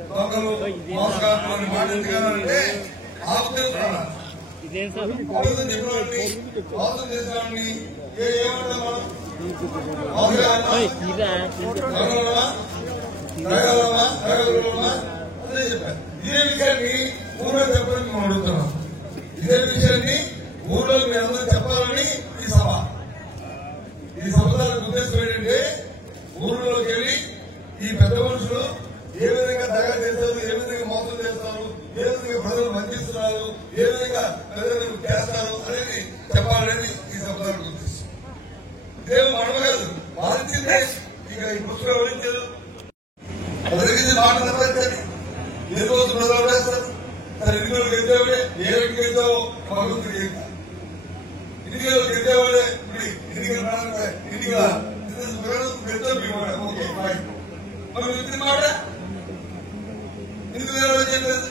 దొంగలు మోసగాళ్ళు మాట ఎందుకంటే ఆపుతున్నాను అబద్ధం చెప్పినవాడిని మోసం చేసినవాడిని ఏమంటాం అదే చెప్పాను. ఇదే విషయాన్ని ఊళ్ళో చెప్పడానికి మనం అడుగుతున్నాం. ఇదే విషయాన్ని ఊళ్ళో మీ అందరూ చెప్పాలని ఈ సభ దానికి ఉద్దేశం ఏంటంటే ఊళ్ళోకి వెళ్ళి ఈ పెద్ద మనుషులు ఏ విధంగా దగా చేస్తారు, ఏ విధంగా మోసం చేస్తారు, ఏ విధంగా ప్రజలు వంచిస్తున్నారు, ఏ విధంగా ప్రజలు చేస్తారు అనేది చెప్పాలనేది ఈ సభ దానికి ఉద్దేశం. ఇదేమో మనం కాదు, బాధించిందే. ఇక ఈ పుస్తకం వహించారు జరిగింది మాట నెరవేర్చాలి. ఏ రోజు ప్రజలు వేస్తారు. సరే ఎన్నికలు గెలిచేవాడే ఏ వ్యక్తి గెలిచావో భగవంతుడు ఎన్నికలు గెలిచేవాడే ఇప్పుడు ఎన్నికల ఓకే మరి వ్యక్తి మాట ఎందుకు నెరవేర్చలేదు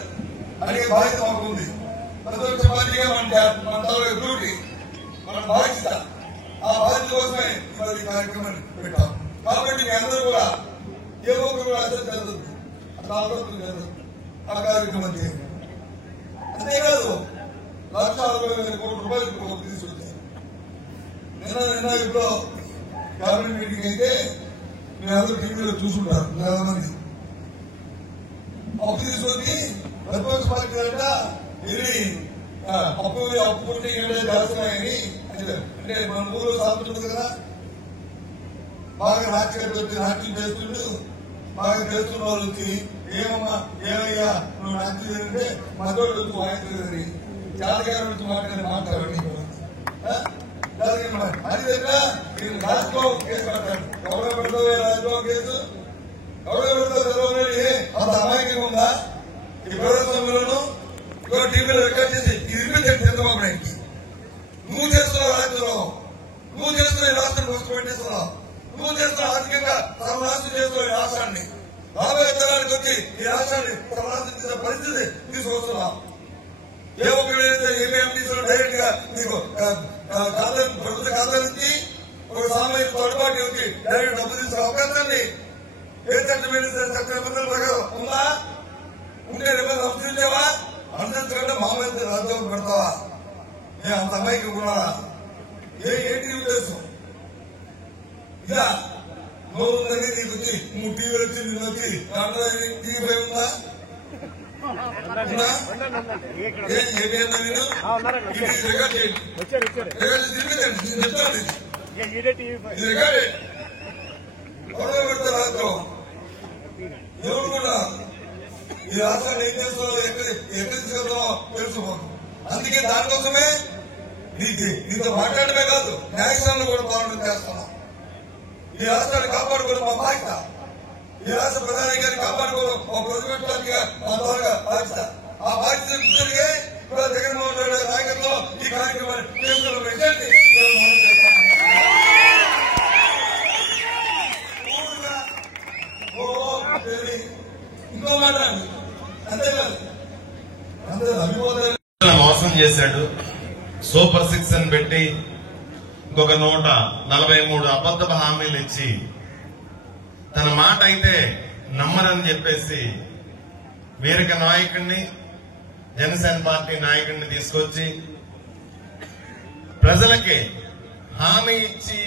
అనే బాధ్యత మాకు ఉంది. ప్రతిపక్ష పార్టీగా మన తాలూకా డ్యూటీ, మన బాధ్యత. ఆ బాధ్యత కోసమే ఇవాళ ఈ కార్యక్రమాన్ని పెట్టాం. కాబట్టి మీ అందరూ కూడా ఏ ఒక్కరు కూడా అర్థం జరుగుతుంది, అట్లా ఆలోచన జరుగుతుంది. ఆ కార్యక్రమం చేయండి. అంతేకాదు 1,40,000 కోట్ల తీసుకొచ్చారు. నిన్న ఇప్పుడు క్యాబినెట్ మీటింగ్ అయితే మీరు అందరూ టీవీలో చూసుకుంటారు. చాలా మంది అప్పు తీసుకొచ్చి ప్రతిపక్ష పార్టీ అంట ఇది అప్పు పుట్టి చేస్తున్నాయని అంటే మన ఊళ్ళో సాగుతుంది కదా, బాగా నాట్యం చేస్తుంటూ బాగా చేస్తున్న వాళ్ళు వచ్చి ఏమమ్మా ఏమయ్యా నువ్వు నాట్యం చేయాలంటే మధ్యలో వచ్చి వాయించలేదని జాతకాల నుంచి మాట్లాడండి. అది దగ్గర రాజ్భవన్ కేసు కట్టాడు. ఎవరో పెడతావు రాజ్భవన్ కేసు, ఎవరో పెడతావు చదవలేదు. అంత అమాయకంగా ఉందా? ఈ ప్రభుత్వంలోనూ ఇంకో టీవీలో రికార్డ్ చేసి ఇరిపించండి చంద్రబాబు నాయుడికి. నువ్వు చేస్తున్నావు రాజ్యంలో, నువ్వు చేస్తున్న ఈ రాష్ట్రం కోసం పెట్టేస్తున్నావు, నువ్వు చేస్తున్న ఆర్థికంగా సర్వనాశనం చేస్తున్న ఈ రాష్ట్రాన్ని, రాబోయే తరానికి వచ్చి ఈ రాష్ట్రాన్ని సర్వనాశనం చేసే పరిస్థితి తీసుకొస్తున్నావు. ఏ ఒక్కడైతే ఏపీఎంటీసీలో డైరెక్ట్ గా మీకు ప్రభుత్వ ఖాతా నుంచి ఒక సామాజిక తోడ్పాటు వచ్చి డైరెక్ట్ డబ్బు తీసుకునే అవకాశాన్ని ఏ చట్టం చట్ట నిబంధనల ప్రకారం ఉందా? ఉంటే నిబంధనలు అనుసరించావా? అనుసరించకుండా మామూలు రాజ్యాంగం పెడతావా? ఏ అంత అమ్మాయికి కూడా ఏంటి ఉద్దేశం? ఇలా నువ్వు ఉందని నీకు వచ్చి నువ్వు టీవీ వచ్చి నిన్ను వచ్చి టీవీ పై ఉందా? రికార్డ్ ఎవరు కూడా ఈ రాష్ట్రాన్ని ఏం చేస్తున్నారో ఎక్కడి తీసుకెళ్తామో తెలుసుకోము. అందుకే దానికోసమే నీతో మాట్లాడమే కాదు, న్యాయస్థానంలో కూడా పోరాటం చేస్తున్నాం. ఈ రాష్ట్రాన్ని కాపాడుకోవడం మా బాధ్యత. ఈ రాష్ట్ర ప్రధాని గారిని కాపాడుకోవడం మా ప్రతిపక్షానికి మా ద్వారా బాధ్యత. ఆ బాధ్యత జరిగే జగన్మోహన్ రెడ్డి గారి నాయకత్వంలో ఈ కార్యక్రమాన్ని చేస్తున్న విషయాన్ని ఇంకో మాట అంతేకాదు, అందరూ అభిమోదాలు మోసం చేశాడు. సూపర్ 6 అని పెట్టి ఇంకొక 143 అబద్ధపు హామీలు ఇచ్చి తన మాట అయితే నమ్మరని చెప్పేసి వేరొక నాయకుడిని, జనసేన పార్టీ నాయకుడిని తీసుకొచ్చి ప్రజలకి హామీ ఇచ్చి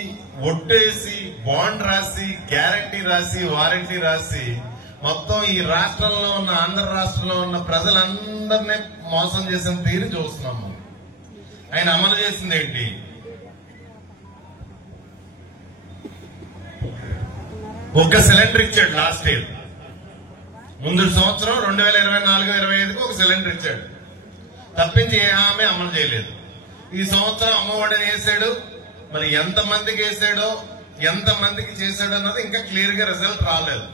ఒట్టేసి బాండ్ రాసి గ్యారంటీ రాసి వారంటీ రాసి మొత్తం ఈ రాష్ట్రంలో ఉన్న ఆంధ్ర రాష్ట్రంలో ఉన్న ప్రజలందరినీ మోసం చేసిన తీరు చూస్తున్నాము. ఆయన అమలు చేసింది ఏంటి? ఒక సిలిండర్ ఇచ్చాడు లాస్ట్ ఇయర్. ముందు సంవత్సరం 2024-25కు ఒక సిలిండర్ ఇచ్చాడు. తప్పించి ఏ హామీ అమలు చేయలేదు. ఈ సంవత్సరం అమ్మఒడిని వేసాడు. మరి ఎంతమందికి వేసాడో ఎంతమందికి చేశాడో అన్నది ఇంకా క్లియర్ గా రిజల్ట్ రాలేదు.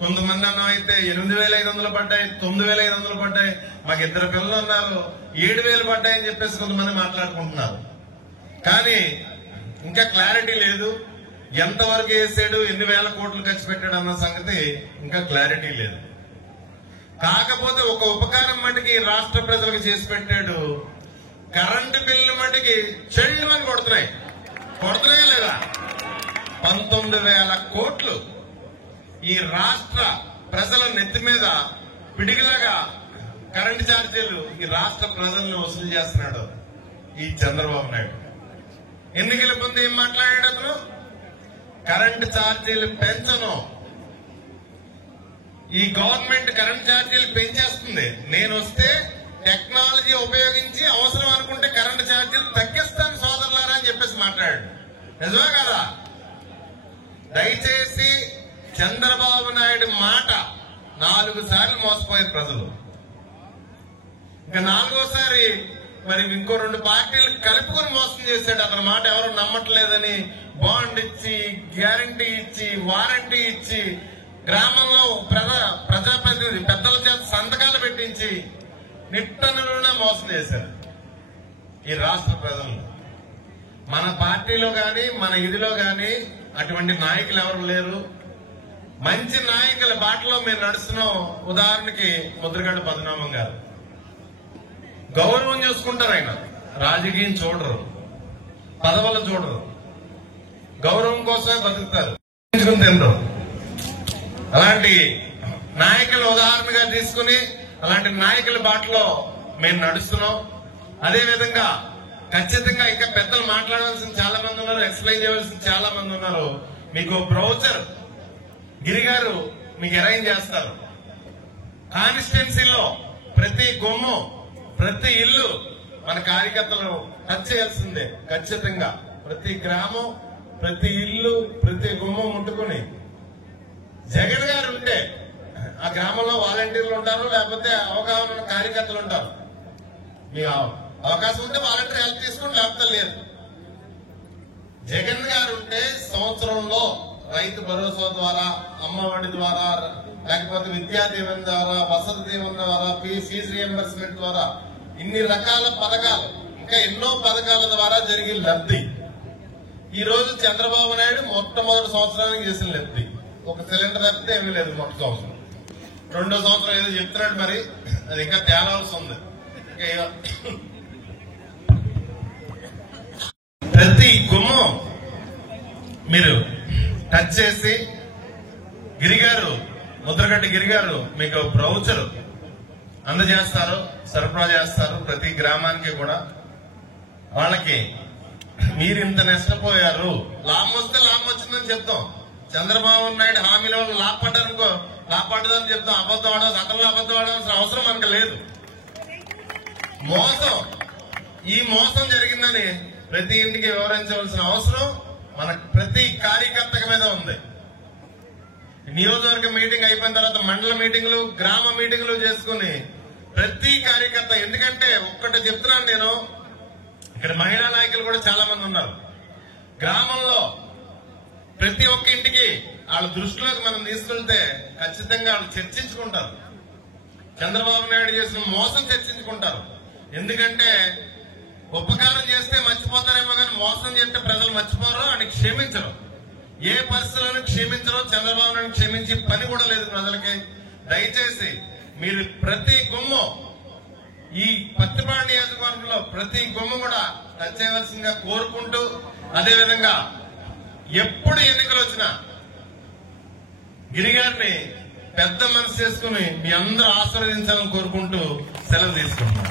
కొంతమంది అన్నం అయితే 8,500 పడ్డాయి, 9,500 పడ్డాయి, మాకు 2 పిల్లలు ఉన్నారు 7,000 పడ్డాయని చెప్పేసి కొంతమంది మాట్లాడుకుంటున్నారు. కానీ ఇంకా క్లారిటీ లేదు. ఎంతవరకు వేసాడు, ఎన్ని వేల కోట్లు ఖర్చు పెట్టాడు అన్న సంగతి ఇంకా క్లారిటీ లేదు. కాకపోతే ఒక ఉపకారం మటుకి రాష్ట్ర ప్రజలకు చేసి పెట్టాడు. కరెంటు బిల్లు మటుకి చెల్లుమని కొడుతున్నాయా లేదా? 19,000 కోట్లు ఈ రాష్ట్ర ప్రజల నెత్తి మీద పిడిగిలాగా కరెంటు ఛార్జీలు ఈ రాష్ట్ర ప్రజలను వసూలు చేస్తున్నాడు ఈ చంద్రబాబు నాయుడు. ఎన్నికల ముందు ఏం మాట్లాడాడు అతను? కరెంటు ఛార్జీలు పెంచను, ఈ గవర్నమెంట్ కరెంట్ ఛార్జీలు పెంచేస్తుంది, నేను వస్తే టెక్నాలజీ ఉపయోగించి అవసరం అనుకుంటే కరెంటు ఛార్జీలు తగ్గిస్తాను సోదరులారా అని చెప్పేసి మాట్లాడాడు. నిజమే కదా? దయచేసి చంద్రబాబు నాయుడు మాట 4 సార్లు మోసపోయారు ప్రజలు. ఇంకా 4వసారి మరి ఇంకో 2 పార్టీలు కలుపుకొని మోసం చేశాడు. అతని మాట ఎవరు నమ్మట్లేదని బాండ్ ఇచ్చి గ్యారంటీ ఇచ్చి వారంటీ ఇచ్చి గ్రామంలో ప్రజాప్రతినిధి పెద్దల చేత సంతకాలు పెట్టించి నిట్టనులోనే మోసం చేశారు ఈ రాష్ట్ర ప్రజలు. మన పార్టీలో గాని మన ఇదిలో గాని అటువంటి నాయకులు ఎవరు లేరు. మంచి నాయకుల బాటలో మేము నడుస్తున్నాం. ఉదాహరణకి ముద్రగడ పద్మనాభం గారు గౌరవం చూసుకుంటారు. ఆయన రాజకీయం చూడరు, పదవులు చూడరు, గౌరవం కోసమే బతుకుతారు, తినరు. అలాంటి నాయకులు ఉదాహరణగా తీసుకుని అలాంటి నాయకుల బాటలో మేము నడుస్తున్నాం. అదేవిధంగా ఖచ్చితంగా ఇంకా పెద్దలు మాట్లాడవలసిన చాలా మంది ఉన్నారు, ఎక్స్ప్లెయిన్ చేయవలసిన చాలా మంది ఉన్నారు. మీకు బ్రౌచర్ గిరిగారు మీకు అరేంజ్ చేస్తారు. కాన్స్టిట్యున్సీలో ప్రతి గుమ్మం ప్రతి ఇల్లు మన కార్యకర్తలు టచ్ చేయాల్సిందే. ఖచ్చితంగా ప్రతి గ్రామం ప్రతి ఇల్లు ప్రతి గుమ్మం ముట్టుకుని జగన్ గారు ఉంటే ఆ గ్రామంలో వాలంటీర్లు ఉంటారు, లేకపోతే అవగాహన ఉన్న కార్యకర్తలు ఉంటారు. మీ అవకాశం ఉంటే వాలంటీర్ హెల్ప్ తీసుకుని, లేకపోతే లేదు. జగన్ గారు ఉంటే సంవత్సరంలో రైతు భరోసా ద్వారా, అమ్మఒడి ద్వారా, లేకపోతే విద్యా దీవెన ద్వారా, వసతి దీవెన ద్వారా, ఫీజు రియంబర్స్మెంట్ ద్వారా ఇన్ని రకాల పథకాలు, ఇంకా ఎన్నో పథకాల ద్వారా జరిగిన లబ్ధి ఈ రోజు చంద్రబాబు నాయుడు మొట్టమొదటి సంవత్సరానికి చేసిన లబ్ధి ఒక సిలిండర్ తప్పితే ఏమీ లేదు. మొదటి సంవత్సరం, 2వ సంవత్సరం ఏదో చెప్తున్నాడు, మరి అది ఇంకా తేలాల్సి ఉంది. ప్రతి గుమ్మం మీరు టచ్ చేసి గిరిగారు, ముద్రగడ్డ గిరిగారు మీకు బ్రౌచర్ అందజేస్తారు, సరఫరా చేస్తారు. ప్రతి గ్రామానికి కూడా వాళ్ళకి మీరు ఇంత నష్టపోయారు, లాభం వస్తే లాభం వచ్చిందని చెప్తాం. చంద్రబాబు నాయుడు హామీల వల్ల లాభపడ్డారనుకో, లాభపడ్డదని చెప్తాం. అబద్ధం ఆడాల్సిన, అతను అబద్ధం ఆడాల్సిన అవసరం మనకు లేదు. మోసం, ఈ మోసం జరిగిందని ప్రతి ఇంటికి వివరించవలసిన అవసరం మన ప్రతి కార్యకర్త మీద ఉంది. నియోజకవర్గ మీటింగ్ అయిపోయిన తర్వాత మండల మీటింగ్లు, గ్రామ మీటింగ్లు చేసుకుని ప్రతి కార్యకర్త, ఎందుకంటే ఒక్కటి చెప్తున్నాను నేను, ఇక్కడ మహిళా నాయకులు కూడా చాలా మంది ఉన్నారు. గ్రామంలో ప్రతి ఒక్క ఇంటికి వాళ్ళ దృష్టిలోకి మనం తీసుకెళ్తే ఖచ్చితంగా వాళ్ళు చర్చించుకుంటారు. చంద్రబాబు నాయుడు చేసిన మోసం చర్చించుకుంటారు. ఎందుకంటే ఉపకారం చేస్తే మర్చిపోతారేమో కానీ మోసం చేస్తే ప్రజలు మర్చిపోరు అని క్షమించరు. ఏ పరిస్థితులను క్షమించరు. చంద్రబాబు నాయుడు క్షమించి పని కూడా లేదు ప్రజలకి. దయచేసి మీరు ప్రతి గుమ్మం, ఈ పత్తిపాడు నియోజకవర్గంలో ప్రతి గుమ్మ కూడా టచ్ చేయవలసిందిగా కోరుకుంటూ, అదేవిధంగా ఎప్పుడు ఎన్నికలు వచ్చినా గిరిగారిని పెద్ద మనసు చేసుకుని మీ అందరూ ఆశీర్వదించాలని కోరుకుంటూ సెలవు తీసుకుంటున్నాం.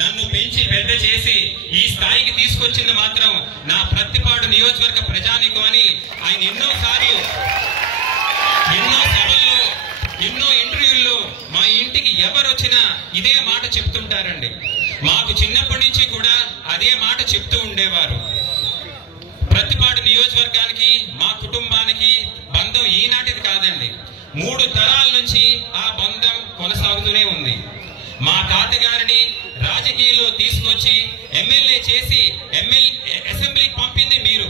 నన్ను పెంచి పెద్ద చేసి ఈ స్థాయికి తీసుకొచ్చింది మాత్రం నా ప్రత్తిపాడు నియోజకవర్గ ప్రజానీకం అని ఆయన ఎన్నో సభల్లో ఎన్నో ఇంటర్వ్యూల్లో మా ఇంటికి ఎవరు వచ్చినా ఇదే మాట చెప్తుంటారండి. మాకు చిన్నప్పటి నుంచి కూడా అదే మాట చెప్తూ ఉండేవారు. ప్రత్తిపాడు నియోజకవర్గానికి మా కుటుంబానికి బంధం ఈనాటిది కాదండి, 3 తరాల నుంచి ఆ బంధం కొనసాగుతూనే ఉంది. మా తాతగారిని రాజకీయాల్లో తీసుకొచ్చి ఎమ్మెల్యే చేసి అసెంబ్లీకి పంపింది మీరు.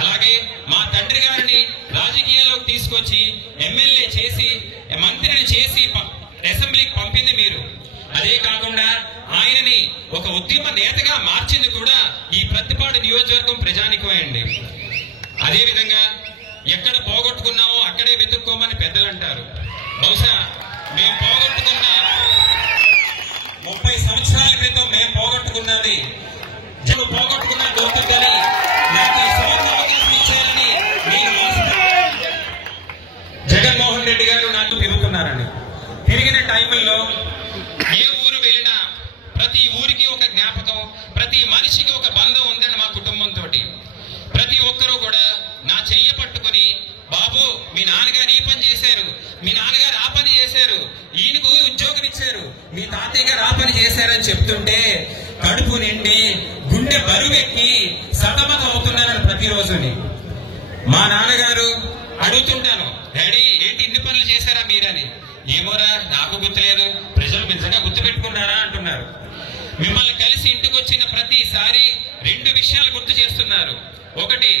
అలాగే మా తండ్రి గారిని రాజకీయాల్లోకి తీసుకొచ్చి ఎమ్మెల్యే చేసి మంత్రిని చేసి అసెంబ్లీకి పంపింది మీరు. అదే కాకుండా ఆయనని ఒక ఉద్యమ నేతగా మార్చింది కూడా ఈ ప్రత్తిపాడు నియోజకవర్గం ప్రజానికమే అండి. అదేవిధంగా ఎక్కడ పోగొట్టుకున్నామో అక్కడే వెతుక్కోమని పెద్దలు అంటారు. బహుశా మేము పోగొట్టుకున్న 30 సంవత్సరాల క్రితం మేము పోగొట్టుకున్నది పోగొట్టుకున్న దొరుకుతుందని నాకు ఈ సువర్ణ అవకాశం ఇచ్చారని నేను జగన్మోహన్ రెడ్డి గారు నాకు తిరుగుతున్నారండి. తిరిగిన టైంలో ఏ ఊరు వెళ్ళినా ప్రతి ఊరికి ఒక జ్ఞాపకం, ప్రతి మనిషికి ఒక బంధం ఉందని మా కుటుంబంతో ప్రతి ఒక్కరూ కూడా నా చెయ్యి పట్టుకుని, బాబు మీ నాన్నగారు ఈ పని చేశారు, మీ నాన్నగారు ఆ పని చేశారు, ఈయనకు ఉద్యోగం ఇచ్చారు, మీ తాతయ్య గారు ఆ పని చేశారని చెప్తుంటే కడుపు నిండి గుండె బరువెక్కి సతమతం అవుతున్నారని ప్రతిరోజుని. మా నాన్నగారు అడుగుతుంటాను, డాడీ ఏంటి ఇన్ని పనులు చేశారా మీరని. ఏమోరా నాకు గుర్తులేదు, ప్రజలు నిజంగా గుర్తుపెట్టుకున్నారా అంటున్నారు. మిమ్మల్ని కలిసి ఇంటికి వచ్చిన ప్రతిసారి 2 విషయాలు గుర్తు చేస్తున్నారు. ఒకటి,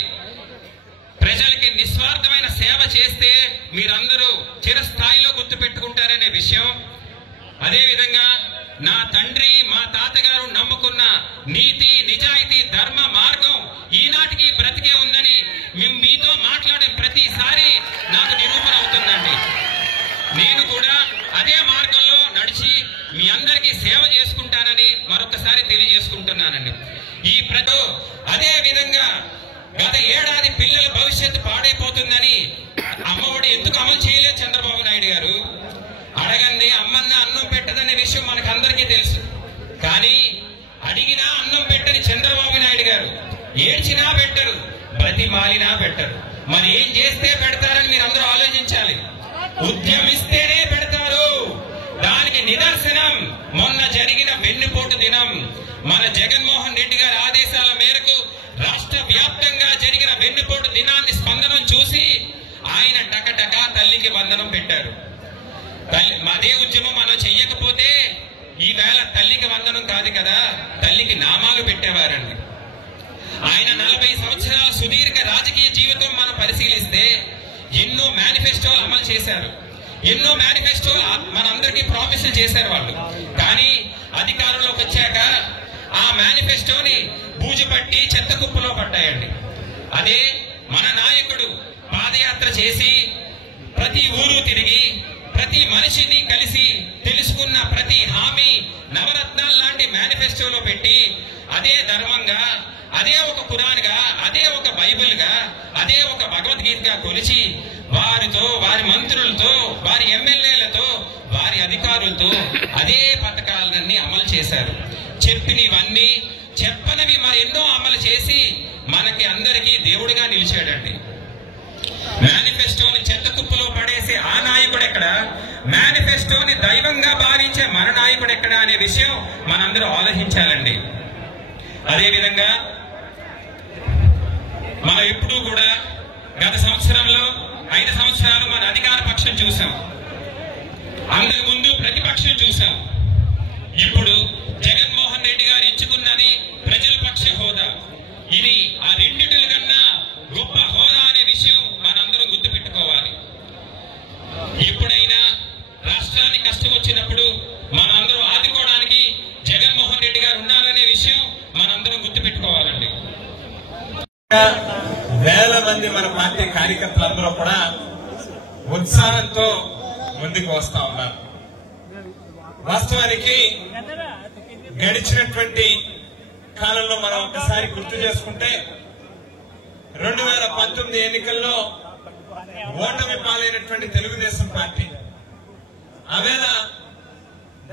ప్రజలకి నిస్వార్థమైన సేవ చేస్తే మీరందరూ చిరస్థాయిలో గుర్తు పెట్టుకుంటారనే విషయం. అదేవిధంగా నా తండ్రి మా తాతగారు నమ్ముకున్న నీతి, నిజాయితీ, ధర్మ మార్గం ఈనాటికి బ్రతికే ఉందని మేము మీతో మాట్లాడే ప్రతిసారి నాకు నిరూపణ అవుతుందండి. నేను కూడా అదే మార్గంలో నడిచి మీ అందరికీ సేవ చేసుకుంటానని మరొకసారి తెలియజేసుకుంటున్నానండి. ఈ అదే విధంగా గత ఏడాది పిల్లల భవిష్యత్తు పాడైపోతుందని అమ్మఒడి ఎందుకు అమలు చేయలేదు చంద్రబాబు నాయుడు గారు? అడగండి, అమ్మన్న అన్నం పెట్టదనే విషయం మనకు అందరికీ తెలుసు. కానీ అడిగినా అన్నం పెట్టని చంద్రబాబు నాయుడు గారు ఏడ్చినా పెట్టరు, బ్రతిమాలినా పెట్టరు. మరి ఏం చేస్తే పెడతారని మీరు అందరూ ఆలోచించాలి. ఉద్యమిస్తేనే పెడతారు. దానికి నిదర్శనం మొన్న జరిగిన వెన్నుపోటు దినం. మన జగన్మోహన్ రెడ్డి గారి ఆదేశాల మేరకు రాష్ట్ర వ్యాప్తంగా జరిగిన వెన్నుపోటు దినాన్ని స్పందనం చూసి ఆయన టకటకా తల్లికి వందనం పెట్టారు. అదే ఉద్యమం మనం చెయ్యకపోతే ఈవేళ తల్లికి వందనం కాదు కదా, తల్లికి నామాలు పెట్టేవారండి. ఆయన 40 సంవత్సరాల సుదీర్ఘ రాజకీయ జీవితం మనం పరిశీలిస్తే ఎన్నో మేనిఫెస్టోలు అమలు చేశారు, ఎన్నో మేనిఫెస్టోలు మనందరికీ ప్రామిస్లు చేశారు వాళ్ళు. కానీ అధికారంలోకి వచ్చాక ఆ మేనిఫెస్టోని బూజుపట్టి చెత్త కుప్పలో పడ్డాయండి. అదే మన నాయకుడు పాదయాత్ర చేసి ప్రతి ఊరు తిరిగి ప్రతి మనిషిని కలిసి తెలుసుకున్న ప్రతి హామీ నవరత్నాలు లాంటి మేనిఫెస్టోలో పెట్టి అదే ధర్మంగా, అదే ఒక ఖురాన్గా, అదే ఒక బైబిల్గా, అదే ఒక భగవద్గీతగా కొలిచి వారితో, వారి మంత్రులతో, వారి ఎమ్మెల్యేలతో, వారి అధికారులతో అదే పథకాలన్నీ అమలు చేశారు. చెప్పినవన్నీ చెప్పనివి మరి ఎన్నో అమలు చేసి మనకి అందరికీ దేవుడిగా నిలిచాడండి. మేనిఫెస్టోని చెత్త కుప్పలో పడేసే ఆ నాయకుడు ఎక్కడ, మేనిఫెస్టోని దైవంగా భావించే మన నాయకుడు ఎక్కడ అనే విషయం మనందరూ ఆలోచించాలండి. అదేవిధంగా మనం ఎప్పుడూ కూడా గత సంవత్సరంలో 5 సంవత్సరాలు మన అధికార పక్షం చూసాం, అంతకు ముందు ప్రతిపక్షం చూసాం. ఇప్పుడు జగన్మోహన్ రెడ్డి గారు ఎంచుకున్నది ప్రజల పక్ష హోదా. ఇది ఆ రెండిటిల కన్నా గొప్ప హోదా అనే విషయం మనందరం గుర్తుపెట్టుకోవాలి. ఎప్పుడైనా రాష్ట్రానికి కష్టం వచ్చినప్పుడు మనందరూ ఆదుకోవడానికి జగన్మోహన్ రెడ్డి గారు ఉన్నారనే విషయం మనందరం గుర్తుపెట్టుకోవాలండి. వేల మంది మన పార్టీ కార్యకర్తలందరూ కూడా ఉత్సాహంతో ముందుకు వస్తా ఉన్నారు. వాస్తవానికి గడిచినటువంటి కాలంలో మనం ఒక్కసారి గుర్తు చేసుకుంటే 2019 ఎన్నికల్లో ఓటమి పాలైనటువంటి తెలుగుదేశం పార్టీ ఆవేళ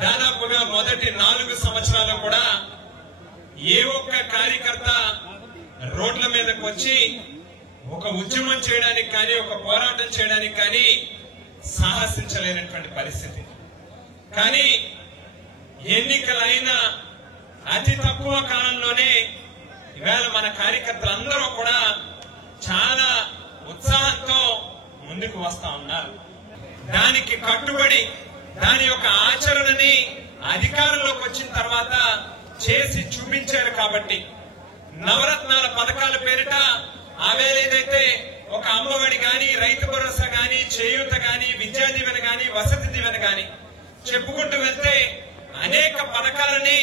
దాదాపుగా మొదటి 4 సంవత్సరాలు కూడా ఏ ఒక్క కార్యకర్త రోడ్ల మీదకి వచ్చి ఒక ఉద్యమం చేయడానికి కానీ ఒక పోరాటం చేయడానికి కానీ సాహసించలేనటువంటి పరిస్థితి. కానీ ఎన్నికలైన అతి తక్కువ కాలంలోనే ఇవాళ మన కార్యకర్తలందరూ కూడా చాలా ఉత్సాహంతో ముందుకు వస్తా ఉన్నారు. దానికి కట్టుబడి దాని యొక్క ఆచరణని అధికారంలోకి వచ్చిన తర్వాత చేసి చూపించారు. కాబట్టి నవరత్నాల పథకాల పేరిట ఆవేళ ఏదైతే ఒక అమ్మఒడి గాని, రైతు భరోసా గాని, చేయూత గాని, విద్యా దీవెన గాని, వసతి దీవెన గాని చెప్పుకుంటూ వెళ్తే అనేక పథకాలని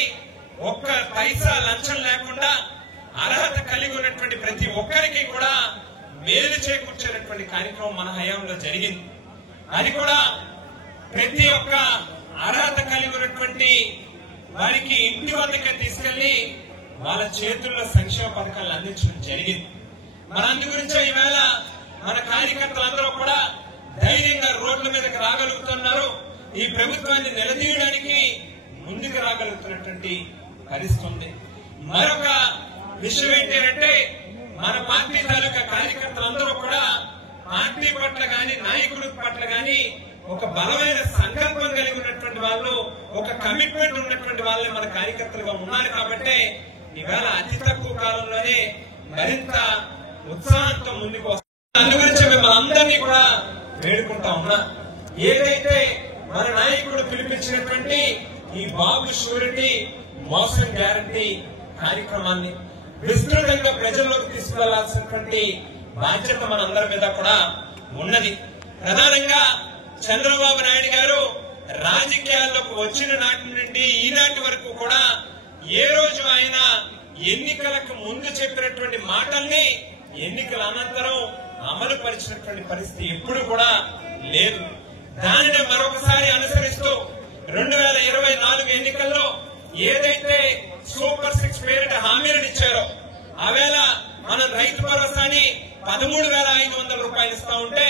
ఒక్క పైసా లంచం లేకుండా అర్హత కలిగి ఉన్నటువంటి ప్రతి ఒక్కరికి కూడా మేలు చేకూర్చేటువంటి కార్యక్రమం మన హయాంలో జరిగింది. అది కూడా ప్రతి ఒక్క అర్హత కలిగి ఉన్నటువంటి వారికి ఇంటి వద్దకే తీసుకెళ్లి వాళ్ళ చేతుల్లో సంక్షేమ పథకాలు అందించడం జరిగింది. మన అందు గురించే ఈవేళ మన కార్యకర్తలందరూ కూడా ధైర్యంగా రోడ్ల మీదకి రాగలుగుతున్నారు. ఈ ప్రభుత్వాన్ని నిలదీయడానికి ముందుకు రాగలుగుతున్నటువంటి పరిస్థితి ఉంది. మరొక విషయం ఏంటంటే మన పార్టీ తాలూకా కార్యకర్తలందరూ కూడా పార్టీ పట్ల గాని, నాయకుడి పట్ల గాని ఒక బలమైన సంకల్పం కలిగి ఉన్నటువంటి వాళ్ళు, ఒక కమిట్మెంట్ ఉన్నటువంటి వాళ్ళే మన కార్యకర్తలుగా ఉన్నారు. కాబట్టి ఇవాళ అతి తక్కువ కాలంలోనే మరింత ఉత్సాహంతో ముందుకు వస్తారు. అందు గురించి మేము అందరినీ కూడా వేడుకుంటా ఉన్నా. ఏదైతే మన నాయకుడు పిలిపించినటువంటి ఈ బాబు షూరిటీ మోసం గ్యారంటీ కార్యక్రమాన్ని విస్తృతంగా ప్రజల్లోకి తీసుకువెళ్లాల్సినటువంటి బాధ్యత మనందరి మీద కూడా ఉన్నది. ప్రధానంగా చంద్రబాబు నాయుడు గారు రాజకీయాల్లోకి వచ్చిన నాటి నుండి ఈనాటి వరకు కూడా ఏ రోజు ఆయన ఎన్నికలకు ముందు చెప్పినటువంటి మాటల్ని ఎన్నికల అనంతరం అమలు పరిచినటువంటి పరిస్థితి ఎప్పుడు కూడా లేదు. దానిని మరొకసారి అనుసరిస్తూ 2024 ఎన్నికల్లో ఏదైతే సూపర్ 6 పేరిట హామీలను ఇచ్చారో ఆవేళ మనం రైతు భరోసాని 13,500 రూపాయలు ఇస్తా ఉంటే,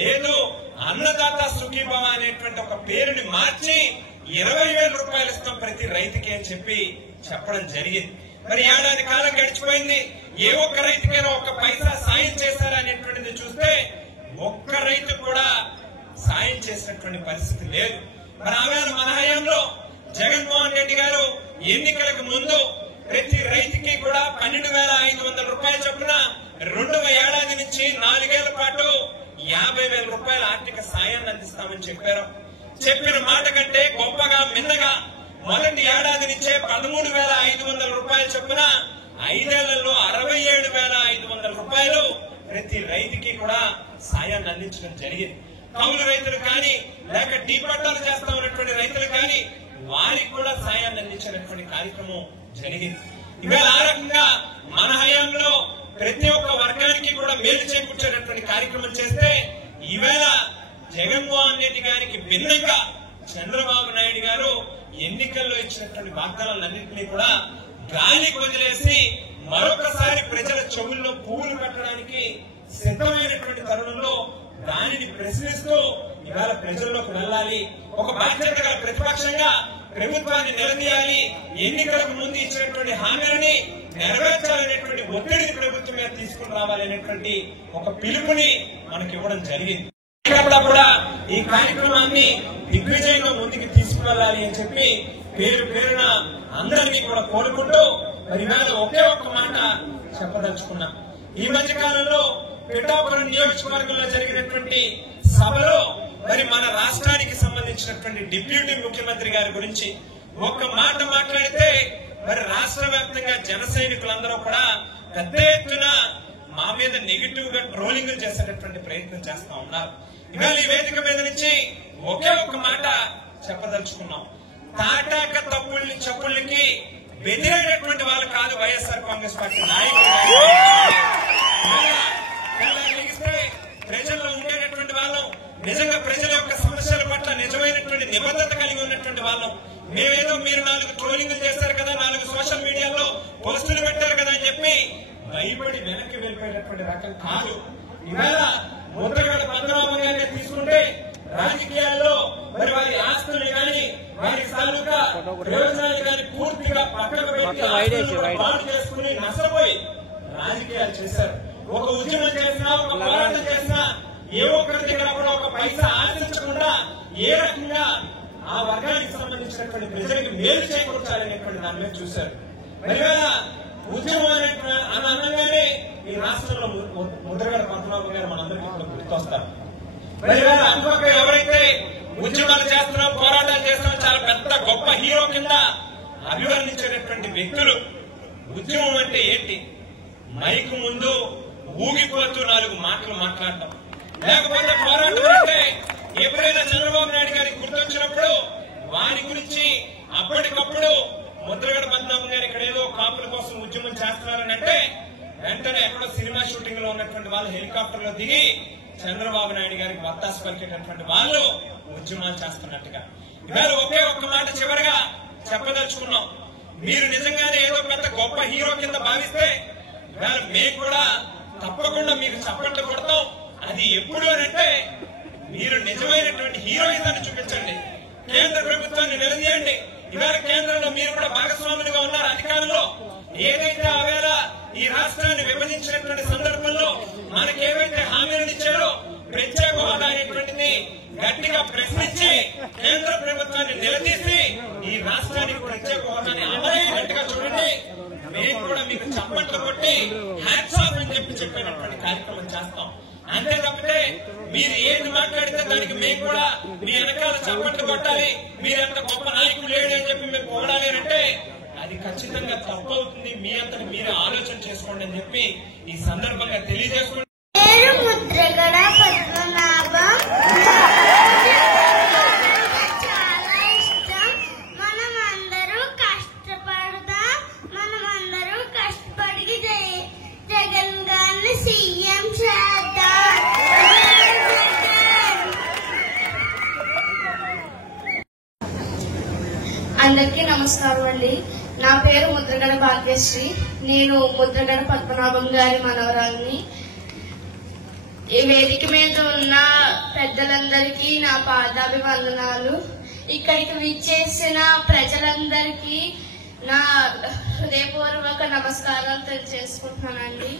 లేదు అన్నదాత సుఖీభవ అనేటువంటి ఒక పేరుని మార్చి 20,000 రూపాయలు ఇస్తాం ప్రతి రైతుకి అని చెప్పి చెప్పడం జరిగింది. మరి ఏడాది కాలం గడిచిపోయింది. ఏ ఒక్క రైతుకైనా ఒక్క పైసా సాయం చేశారా అనేటువంటిది చూస్తే ఒక్క రైతు కూడా సాయం చేసినటువంటి పరిస్థితి లేదు. మరి ఆవేళ మన హయాంలో జగన్మోహన్ రెడ్డి గారు ఎన్నికలకు ముందు ప్రతి రైతుకి కూడా 12,500 రూపాయలు చొప్పున 2వ ఏడాది నుంచి 4 ఏళ్ల పాటు 50,000 రూపాయల ఆర్థిక సాయాన్ని అందిస్తామని చెప్పారు. చెప్పిన మాట కంటే గొప్పగా మిన్నగా మొదటి ఏడాది నుంచే 13,500 రూపాయలు చొప్పున 5 ఏళ్లలో 67,500 రూపాయలు ప్రతి రైతుకి కూడా సాయాన్ని అందించడం జరిగింది. కౌలు రైతులు కానీ, లేక డీ పట్టాలు చేస్తా ఉన్నటువంటి రైతులు కానీ వారికి కూడా సాయాన్ని అందించినటువంటి కార్యక్రమం జరిగింది. ఇవాళ ఆ రకంగా మన హయాంలో ప్రతి ఒక్క వర్గానికి కూడా మేలు చేకూర్చేటటువంటి కార్యక్రమం చేస్తే, ఈవేళ జగన్మోహన్ రెడ్డి గారికి భిన్నంగా చంద్రబాబు నాయుడు గారు ఎన్నికల్లో ఇచ్చినటువంటి వాగ్దానాలన్నింటినీ కూడా గాలికి వదిలేసి మరొకసారి ప్రజల చెవుల్లో పువ్వులు పెట్టడానికి సిద్ధమైనటువంటి తరుణంలో దానిని ప్రశ్నిస్తూ ఇవాళ ప్రజల్లోకి వెళ్ళాలి. ఒక బాధ్యత గల ప్రతిపక్షంగా ప్రభుత్వాన్ని నిలదీయాలి. ఎన్నికలకు ముందు ఇచ్చినటువంటి హామీలని నెరవేర్చాలనేటువంటి ఒత్తిడిని ప్రభుత్వం మీద తీసుకుని రావాలనేటువంటి ఒక పిలుపుని మనకి ఇవ్వడం జరిగింది. కూడా ఈ కార్యక్రమాన్ని దిగ్విజయంగా ముందుకు తీసుకువెళ్ళాలి అని చెప్పి పేరు పేరున అందరినీ కూడా కోరుకుంటూ మరి ఇవాళ ఒకే ఒక్క మాట చెప్పదలుచుకున్నా. ఈ మధ్య కాలంలో పిఠాపురం నియోజకవర్గంలో జరిగినటువంటి సభలో మరి మన రాష్ట్రానికి సంబంధించినటువంటి డిప్యూటీ ముఖ్యమంత్రి గారి గురించి ఒక్క మాట మాట్లాడితే మరి రాష్ట్ర వ్యాప్తంగా జన సైనికులందరూ కూడా పెద్ద ఎత్తున మా మీద నెగిటివ్ గా ట్రోలింగ్ చేసేటటువంటి ప్రయత్నం చేస్తా ఉన్నారు. ఇవాళ ఈ వేదిక మీద నుంచి ఒకే ఒక్క మాట చెప్పదలుచుకున్నాం. తాటాక తప్పుల్ని చెప్పులకి బెదిరేటటువంటి వాళ్ళు కాదు వైఎస్ఆర్ కాంగ్రెస్ పార్టీ నాయకులు. ప్రజల్లో ఉండేటటువంటి వాళ్ళం, నిజంగా ప్రజల యొక్క సమస్యల పట్ల నిజమైనటువంటి నిబద్ధత కలిగి ఉన్నటువంటి వాళ్ళం. మేమేదో మీరు 4 ట్రోలింగ్లు చేశారు కదా, 4 సోషల్ మీడియాలో పోస్టులు పెట్టారు కదా అని చెప్పి భయపడి వెనక్కి వెళ్ళిపోయినటువంటి రకం కాదు. ఇవాళ ముద్రగడ పద్మనాభం గారిని తీసుకుంటే రాజకీయాల్లో మరి వారి ఆస్తులు కానీ వారి తాలూకా ప్రయోజనాలు కానీ పూర్తిగా పక్కన పెట్టి పాటు చేసుకుని నష్టపోయి రాజకీయాలు చేశారు. ఒక ఉద్యమం చేసినా, ఒక పోరాటం చేసినా ఏ ఒక్కరి దగ్గర కూడా ఒక పైసా ఆశించకుండా ఏ రకంగా ఆ వర్గానికి సంబంధించినటువంటి ప్రజలకు మేలు చేకూర్చాలనేటువంటి దాని మీద చూశారు. మరి ఉద్యమం అని అనగానే ఈ రాష్ట్రంలో ముద్రగడ పద్మనాభం గారు మనందరికీ కూడా గుర్తొస్తారు. మరి అందుపక్క ఎవరైతే ఉద్యమాలు చేస్తున్నాం, పోరాటాలు చేస్తున్నాం, చాలా పెద్ద గొప్ప హీరో కింద అభివర్ణించేటటువంటి వ్యక్తులు. ఉద్యమం అంటే ఏంటి? మైకు ముందు ఊగిపోతూ 4 మాటలు మాట్లాడటం. లేకపోతే పోరాటం అంటే ఎప్పుడైనా చంద్రబాబు నాయుడు గారికి గుర్తొచ్చినప్పుడు వారి గురించి అప్పటికప్పుడు ముద్రగడ పద్మనాభం గారు ఇక్కడ ఏదో కాపుల కోసం ఉద్యమం చేస్తున్నారని అంటే వెంటనే ఎక్కడో సినిమా షూటింగ్ లో ఉన్నటువంటి వాళ్ళు హెలికాప్టర్ లో దిగి చంద్రబాబు నాయుడు గారికి వత్తాసు పలికేటటువంటి వాళ్ళు ఉద్యమాలు చేస్తున్నట్టుగా. ఇవాళ ఒకే ఒక్క మాట చివరిగా చెప్పదలుచుకున్నాం. మీరు నిజంగానే ఏదో పెద్ద గొప్ప హీరో కింద భావిస్తే ఇవాళ మేము కూడా తప్పకుండా మీకు చప్పట్లు కొడతాం. అది ఎప్పుడు అంటే మీరు నిజమైనటువంటి హీరోయిజాన్ని చూపించండి, కేంద్ర ప్రభుత్వాన్ని నిలదీయండి. ఇవాళ కేంద్రంలో మీరు కూడా భాగస్వాములుగా ఉన్నారు అధికారంలో. ఏదైతే ఆవేళ ఈ రాష్ట్రాన్ని విభజించినటువంటి సందర్భంలో మనకి ఏవైతే హామీలను ఇచ్చారో ప్రత్యేక హోదా అనేటువంటిది గట్టిగా ప్రశ్నించి కేంద్ర ప్రభుత్వాన్ని నిలదీసి ఈ రాష్ట్రానికి ప్రత్యేక హోదాని అమలయ్యేట్టుగా చూడండి. మేము కూడా మీకు చప్పట్లు కొట్టి హ్యాట్స్ ఆఫ్ అని చెప్పేటటువంటి కార్యక్రమం చేస్తాం. అంతే తప్పితే మీరు ఏది మాట్లాడితే దానికి మేము కూడా మీ వెనకాల చప్పట్లు కొట్టాలి, మీరెంత గొప్ప నాయకులు లేడు అని చెప్పి మేము పొగడాలి అంటే అది ఖచ్చితంగా తప్పు అవుతుంది. మీ అంతటి మీరు ఆలోచన చేసుకోండి అని చెప్పి ఈ సందర్భంగా తెలియజేసుకుంటాం. ముద్రగడ పద్మనాభం చాలా ఇష్టం. మనమందరూ కష్టపడదాం, మనమందరూ కష్టపడి జగన్ గారిని సీఎం చేద్దాం. అందరికీ నమస్కారం అండి. నా పేరు ముద్రగడ భాగ్యశ్రీ. నేను ముద్రగడ పద్మనాభం గారి మనవరాల్ని. ఈ వేదిక మీద ఉన్న పెద్దలందరికీ నా పాదాభివందనాలు. ఇక్కడికి విచ్చేసిన ప్రజలందరికీ నా హృదయపూర్వక నమస్కారాలు తెలియజేసుకుంటున్నానండి.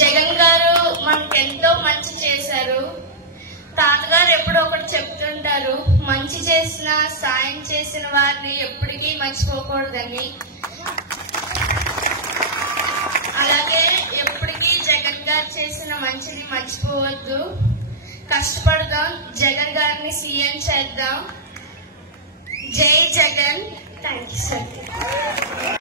జగన్ గారు మనకెంతో మంచి చేశారు. తాతగారు ఎప్పుడో ఒకటి చెప్తుంటారు, మంచి చేసిన సాయం చేసిన వారిని ఎప్పటికీ మర్చిపోకూడదని. అలాగే ఎప్పటికీ జగన్ గారు చేసిన మంచిని మర్చిపోవద్దు. కష్టపడదాం, జగన్ గారిని సీఎం చేద్దాం. జై జగన్. Thank you sir.